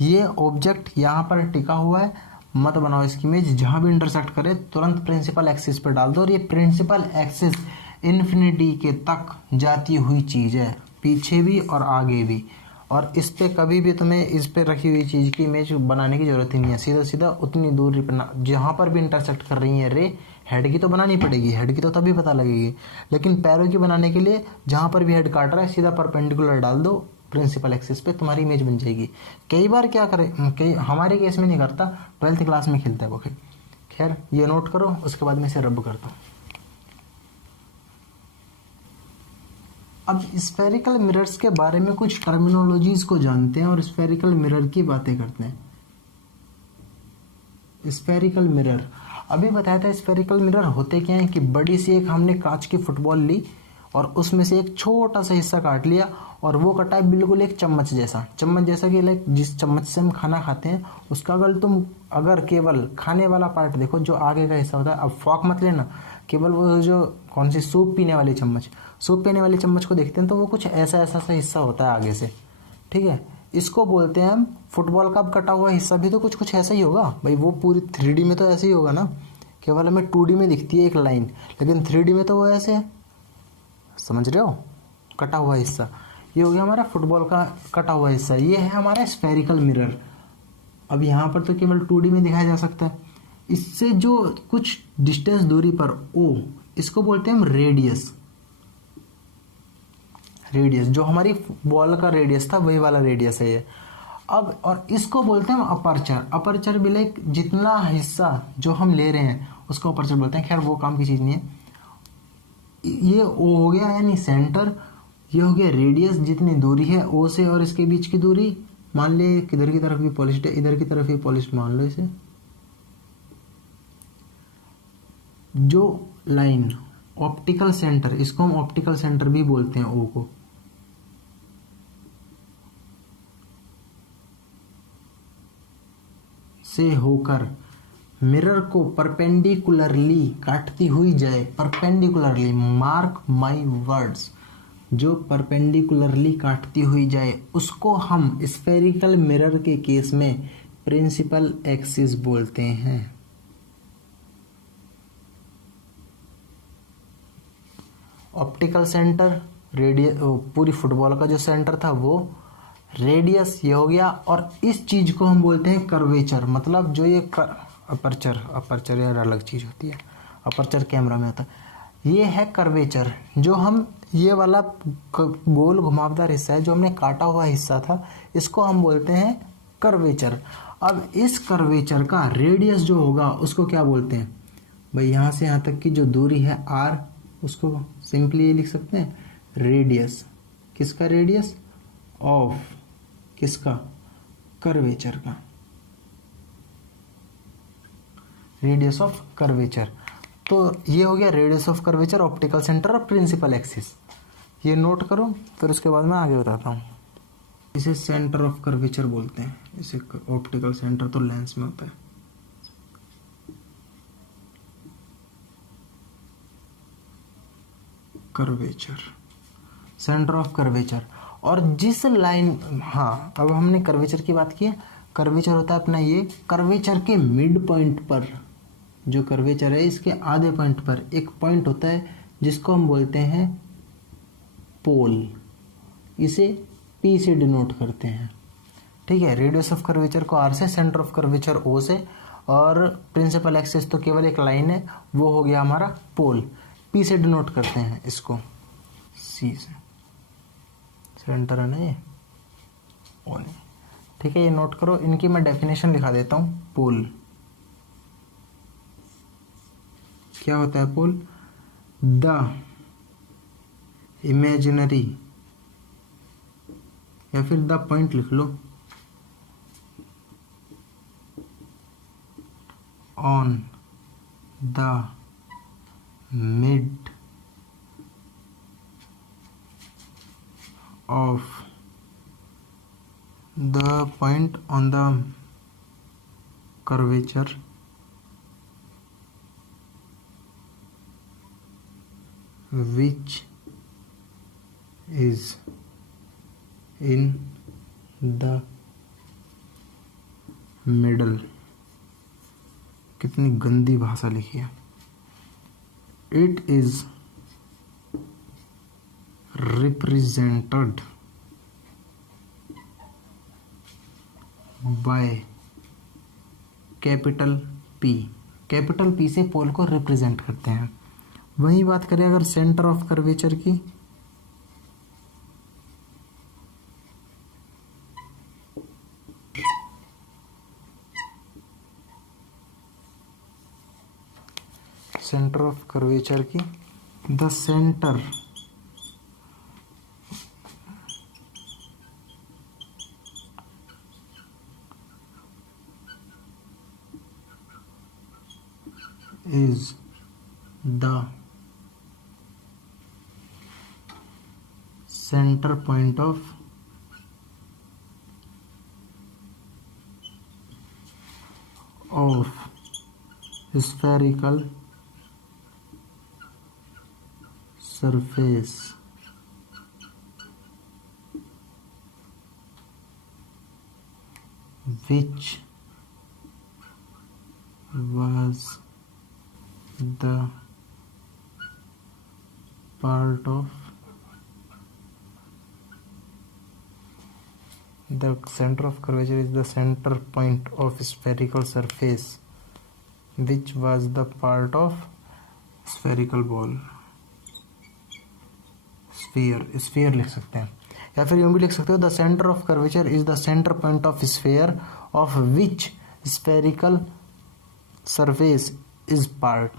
ये ऑब्जेक्ट यहाँ पर टिका हुआ है, मत बनाओ इसकी इमेज। जहां भी इंटरसेक्ट करे तुरंत प्रिंसिपल एक्सिस पर डाल दो। और ये प्रिंसिपल एक्सिस इन्फिनिटी के तक जाती हुई चीज है, पीछे भी और आगे भी। और इस पे कभी भी तुम्हें इस पे रखी हुई चीज की इमेज बनाने की जरूरत ही नहीं है। सीधा सीधा उतनी दूरी पर जहां पर भी इंटरसेक्ट कर रही है रे, हेड की तो बनानी पड़ेगी, हेड की तो तभी पता लगेगी। लेकिन पैरों की बनाने के लिए जहां पर भी हेड काट रहा है सीधा परपेंडिकुलर डाल दो प्रिंसिपल एक्सिस पे, तुम्हारी इमेज बन जाएगी। कई बार क्या करे, हमारे केस में नहीं करता, 12th क्लास में खेलता है वो। खैर ये नोट करो, उसके बाद मैं इसे रब करता हूँ। अब स्फेरिकल मिरर्स के बारे में कुछ टर्मिनोलॉजीज को जानते हैं और स्फेरिकल मिरर की बातें करते हैं। स्फेरिकल मिरर, अभी बताया था स्फेरिकल मिरर होते क्या है कि बड़ी सी एक हमने कांच की फुटबॉल ली और उसमें से एक छोटा सा हिस्सा काट लिया और वो कटा है बिल्कुल एक चम्मच जैसा कि लाइक जिस चम्मच से हम खाना खाते हैं उसका अगर केवल खाने वाला पार्ट देखो जो आगे का हिस्सा होता है। अब फॉक मत लेना, केवल वो जो कौन सी सूप पीने वाली चम्मच को देखते हैं तो वो कुछ ऐसा सा हिस्सा होता है आगे से, ठीक है। इसको बोलते हैं हम फुटबॉल का कटा हुआ हिस्सा भी तो कुछ ऐसा ही होगा भाई। वो पूरी 3D में तो ऐसे ही होगा ना, केवल हमें 2D में दिखती है एक लाइन, लेकिन 3D में तो वो ऐसे है, समझ रहे हो? कटा हुआ हिस्सा ये हो गया हमारा फुटबॉल का कटा हुआ हिस्सा। ये है हमारा स्फेरिकल मिरर। अब यहाँ पर तो केवल 2D में दिखाया जा सकता है। इससे जो कुछ डिस्टेंस दूरी पर ओ, इसको बोलते हैं हम रेडियस। जो हमारी बॉल का रेडियस था वही वाला रेडियस है ये। अब और इसको बोलते हैं हम अपर्चर भी लाइक जितना हिस्सा जो हम ले रहे हैं उसको अपर्चर बोलते हैं। खैर वो काम की चीज नहीं है। ये ओ हो गया यानी सेंटर, ये हो गया रेडियस, जितनी दूरी है ओ से और इसके बीच की दूरी। मान लिया किधर की तरफ भी पॉलिश्ड है, इधर की तरफ भी पॉलिश्ड मान लो इसे। जो लाइन ऑप्टिकल सेंटर, इसको हम ऑप्टिकल सेंटर भी बोलते हैं, ओ को, से होकर मिरर को परपेंडिकुलरली काटती हुई जाए, परपेंडिकुलरली, मार्क माय वर्ड्स, जो परपेंडिकुलरली काटती हुई जाए उसको हम स्फेरिकल मिरर के केस में प्रिंसिपल एक्सिस बोलते हैं। ऑप्टिकल सेंटर, रेडियस, पूरी फुटबॉल का जो सेंटर था वो रेडियस, ये हो गया। और इस चीज को हम बोलते हैं कर्वेचर, मतलब जो ये अपर्चर, अपर्चर यार अलग चीज होती है, अपर्चर कैमरा में होता है, ये है कर्वेचर। जो हम ये वाला गोल घुमावदार हिस्सा है, जो हमने काटा हुआ हिस्सा था, इसको हम बोलते हैं कर्वेचर। अब इस कर्वेचर का रेडियस जो होगा उसको क्या बोलते हैं भाई, यहाँ से यहाँ तक की जो दूरी है r, उसको सिंपली ये लिख सकते हैं रेडियस। किसका रेडियस? ऑफ किसका? कर्वेचर का, रेडियस ऑफ कर्वेचर। तो ये हो गया radius of curvature, optical centre और प्रिंसिपल एक्सिस। ये नोट करो, फिर उसके बाद मैं आगे बताता हूँ। इसे सेंटर ऑफ कर्वेचर बोलते हैं। इसे ऑप्टिकल सेंटर तो लेंस में होता है। Curvature, centre of curvature. और जिस लाइन, हाँ अब हमने कर्वेचर की बात की है। कर्वेचर होता है अपना ये, कर्वेचर के मिड पॉइंट पर, जो कर्वेचर है इसके आधे पॉइंट पर एक पॉइंट होता है जिसको हम बोलते हैं पोल। इसे P से डिनोट करते हैं, ठीक है। रेडियस ऑफ कर्वेचर को R से, सेंटर ऑफ कर्वेचर O से, और प्रिंसिपल एक्सिस तो केवल एक लाइन है, वो हो गया हमारा पोल। P से डिनोट करते हैं इसको, C से, सेंटर है ना ये, O नहीं, ठीक है। ये नोट करो, इनकी मैं डेफिनेशन लिखा देता हूँ। पोल क्या होता है? पोल, द इमेजिनरी, या फिर द पॉइंट लिख लो, on the mid of the point on the curvature which is in the middle। कितनी गंदी भाषा लिखी है। It is represented by capital P। Capital P से पोल को रिप्रेजेंट करते हैं। वही बात करें अगर सेंटर ऑफ कर्वेचर की, सेंटर ऑफ कर्वेचर की, the centre is the center point of spherical surface which was the part of the center of curvature is the center point of spherical surface which was the part of spherical ball। Sphere लिख सकते हैं, या फिर यूं भी लिख सकते हो the centre of curvature is the centre point of sphere of which spherical surface is part.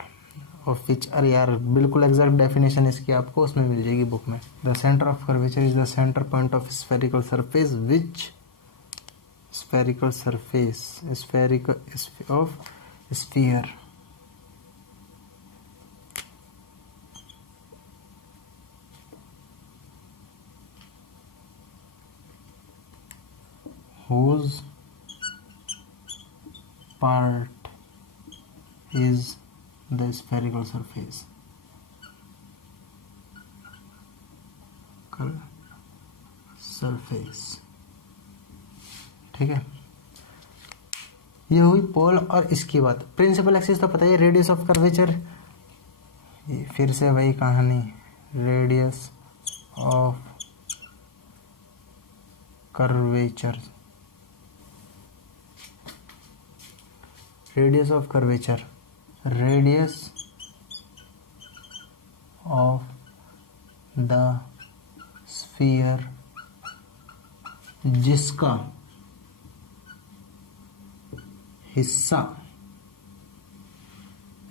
Of which, अरे यार बिल्कुल एग्जैक्ट डेफिनेशन इसकी आपको उसमें मिल जाएगी बुक में। The centre of curvature is the centre point of spherical surface which spherical surface spherical of sphere whose part is the spherical surface ठीक है। ये हुई पोल और इसकी बात। प्रिंसिपल एक्सिस तो पता ही है, रेडियस ऑफ कर्वेचर, फिर से वही कहानी, radius of curvature, radius of curvature, radius of the sphere जिसका हिस्सा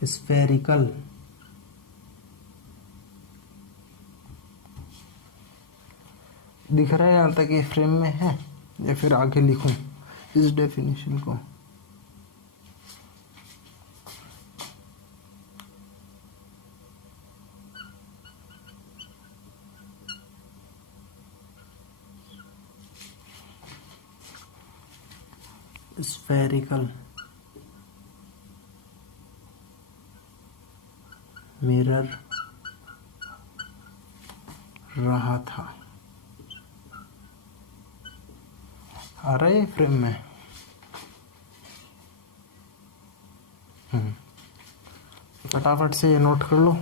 स्फेरिकल दिख रहा है यहाँ तक, ये फ्रेम में है, या फिर आगे लिखूं इस डेफिनेशन को। स्फेरिकल मिरर रहा था, आ रहे फ्रेम में। फटाफट से ये नोट कर लो।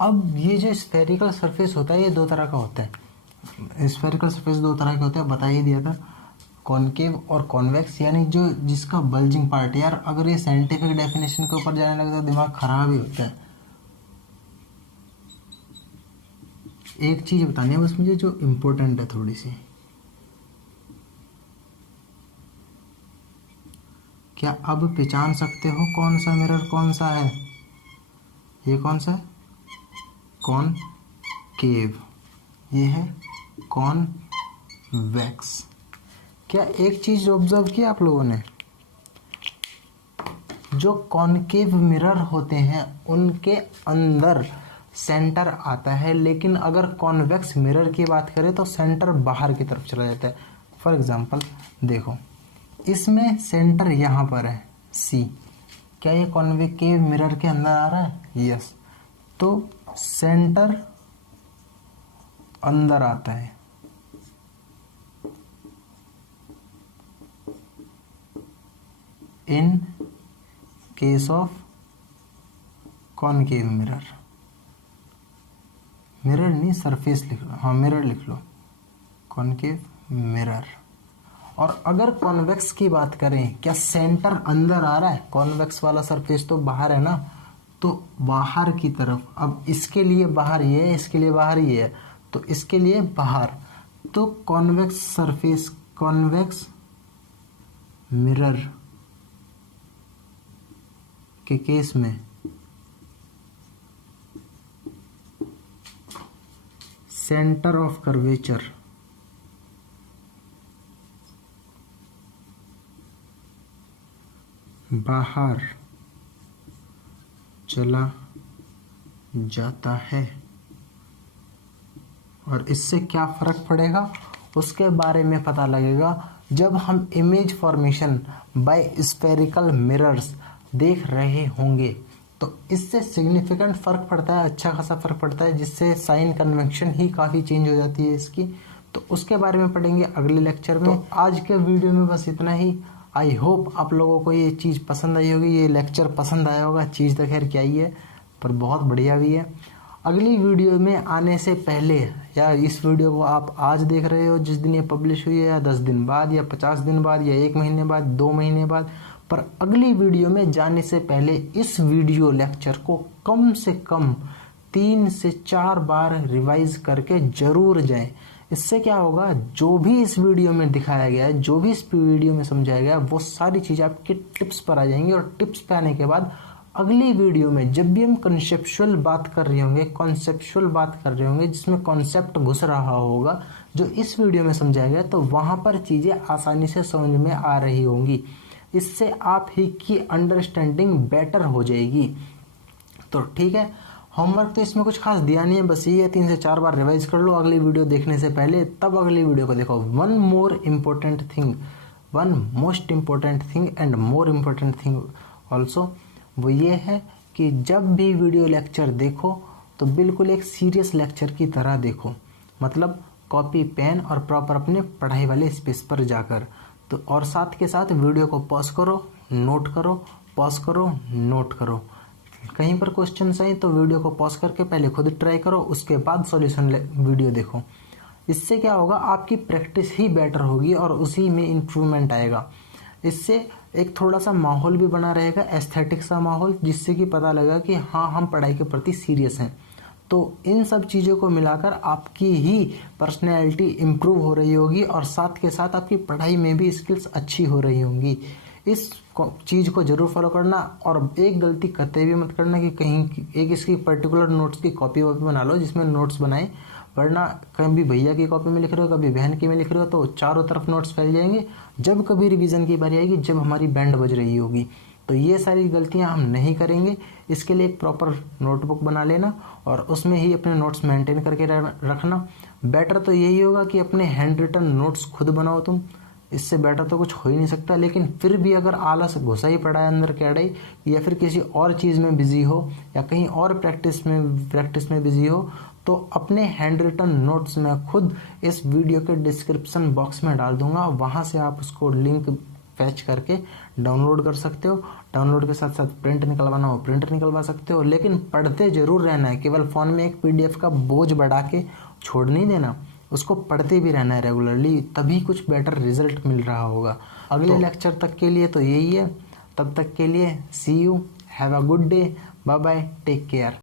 अब ये जो स्फेरिकल सरफेस होता है ये दो तरह का होता है। स्फेरिकल सरफेस दो तरह के होते हैं, बता ही दिया था, कॉनकेव और कॉन्वेक्स, यानी जो जिसका बल्जिंग पार्ट। यार अगर ये साइंटिफिक डेफिनेशन के ऊपर जाने लगता है दिमाग खराब ही होता है। एक चीज बतानी है बस मुझे जो इम्पोर्टेंट है थोड़ी सी, क्या अब पहचान सकते हो कौन सा मिरर कौन सा है? ये कौन सा है? कॉनकेव, ये है कॉन्वेक्स। क्या एक चीज ऑब्जर्व की आप लोगों ने, जो कॉनकेव मिरर होते हैं उनके अंदर सेंटर आता है, लेकिन अगर कॉन्वेक्स मिरर की बात करें तो सेंटर बाहर की तरफ चला जाता है। फॉर एग्जांपल देखो, इसमें सेंटर यहाँ पर है C, क्या ये कॉन्वेकेव मिरर के अंदर आ रहा है? यस, तो सेंटर अंदर आता है। In case of concave mirror, mirror नहीं सरफेस लिख लो, हाँ मिरर लिख लो, कॉनकेव मिरर। और अगर कॉन्वेक्स की बात करें, क्या सेंटर अंदर आ रहा है? कॉन्वेक्स वाला सरफेस तो बाहर है ना, तो बाहर की तरफ। अब इसके लिए बाहर ये है, इसके लिए बाहर ये है, तो इसके लिए बाहर। तो कॉन्वेक्स सरफेस, कॉन्वेक्स मिरर के केस में सेंटर ऑफ कर्वेचर बाहर चला जाता है। और इससे क्या फर्क पड़ेगा उसके बारे में पता लगेगा जब हम image formation bye spherical mirrors देख रहे होंगे। तो इससे सिग्निफिकेंट फर्क पड़ता है, अच्छा खासा फर्क पड़ता है, जिससे साइन कन्वेंशन ही काफ़ी चेंज हो जाती है इसकी। तो उसके बारे में पढ़ेंगे अगले लेक्चर में। तो आज के वीडियो में बस इतना ही। आई होप आप लोगों को ये चीज़ पसंद आई होगी, ये लेक्चर पसंद आया होगा। चीज़ तो खैर क्या ही है, पर बहुत बढ़िया भी है। अगली वीडियो में आने से पहले, या इस वीडियो को आप आज देख रहे हो जिस दिन ये पब्लिश हुई है, या 10 दिन बाद, या 50 दिन बाद, या 1 महीने बाद, 2 महीने बाद, पर अगली वीडियो में जाने से पहले इस वीडियो लेक्चर को कम से कम 3 से 4 बार रिवाइज करके जरूर जाएं। इससे क्या होगा, जो भी इस वीडियो में दिखाया गया है, जो भी इस वीडियो में समझाया गया है, वो सारी चीज़ें आपके टिप्स पर आ जाएंगी। और टिप्स पे आने के बाद अगली वीडियो में जब भी हम कंसेप्चुअल बात कर रहे होंगे, कॉन्सेप्चुअल बात कर रहे होंगे, जिसमें कॉन्सेप्ट घुस रहा होगा जो इस वीडियो में समझाया गया, तो वहाँ पर चीज़ें आसानी से समझ में आ रही होंगी। इससे आप ही की अंडरस्टैंडिंग बेटर हो जाएगी। तो ठीक है, होमवर्क तो इसमें कुछ खास दिया नहीं है, बस ये 3 से 4 बार रिवाइज कर लो अगली वीडियो देखने से पहले, तब अगली वीडियो को देखो। One most important thing and more important thing also, वो ये है कि जब भी वीडियो लेक्चर देखो तो बिल्कुल एक सीरियस लेक्चर की तरह देखो, मतलब कॉपी पेन और प्रॉपर अपने पढ़ाई वाले स्पेस पर जाकर। तो और साथ के साथ वीडियो को पॉज करो, नोट करो, पॉज करो, नोट करो। कहीं पर क्वेश्चन आए तो वीडियो को पॉज करके पहले खुद ट्राई करो, उसके बाद सॉल्यूशन वीडियो देखो। इससे क्या होगा, आपकी प्रैक्टिस ही बेटर होगी और उसी में इम्प्रूवमेंट आएगा। इससे एक थोड़ा सा माहौल भी बना रहेगा, एस्थेटिक सा माहौल, जिससे कि पता लगेगा कि हाँ, हम पढ़ाई के प्रति सीरियस हैं। तो इन सब चीज़ों को मिलाकर आपकी ही पर्सनैलिटी इम्प्रूव हो रही होगी और साथ के साथ आपकी पढ़ाई में भी स्किल्स अच्छी हो रही होंगी। इस चीज़ को जरूर फॉलो करना और एक गलती करते भी मत करना कि कहीं एक इसकी पर्टिकुलर नोट्स की कॉपी वॉपी बना लो जिसमें नोट्स बनाए, वरना कभी भैया की कॉपी में लिख रहे हो, कभी बहन की में लिख रहे हो, तो चारों तरफ नोट्स फैल जाएंगे। जब कभी रिवीजन की बारी आएगी, जब हमारी बैंड बज रही होगी, तो ये सारी गलतियां हम नहीं करेंगे। इसके लिए एक प्रॉपर नोटबुक बना लेना और उसमें ही अपने नोट्स मेंटेन करके रखना। बेटर तो यही होगा कि अपने हैंड रिटन नोट्स खुद बनाओ तुम, इससे बेटर तो कुछ हो ही नहीं सकता। लेकिन फिर भी अगर आलस घुसा ही पड़ा है अंदर कैडे, या फिर किसी और चीज़ में बिजी हो या कहीं और प्रैक्टिस में बिजी हो, तो अपने हैंड रिटन नोट्स में खुद इस वीडियो के डिस्क्रिप्शन बॉक्स में डाल दूंगा, वहाँ से आप उसको लिंक फैच करके डाउनलोड कर सकते हो। डाउनलोड के साथ साथ प्रिंट निकलवाना हो प्रिंट निकलवा सकते हो, लेकिन पढ़ते जरूर रहना है। केवल फ़ोन में एक PDF का बोझ बढ़ा के छोड़ नहीं देना, उसको पढ़ते भी रहना है रेगुलरली, तभी कुछ बेटर रिजल्ट मिल रहा होगा। अगले लेक्चर तक के लिए तो यही है, तब तक के लिए see you, have a good day, bye bye, take care.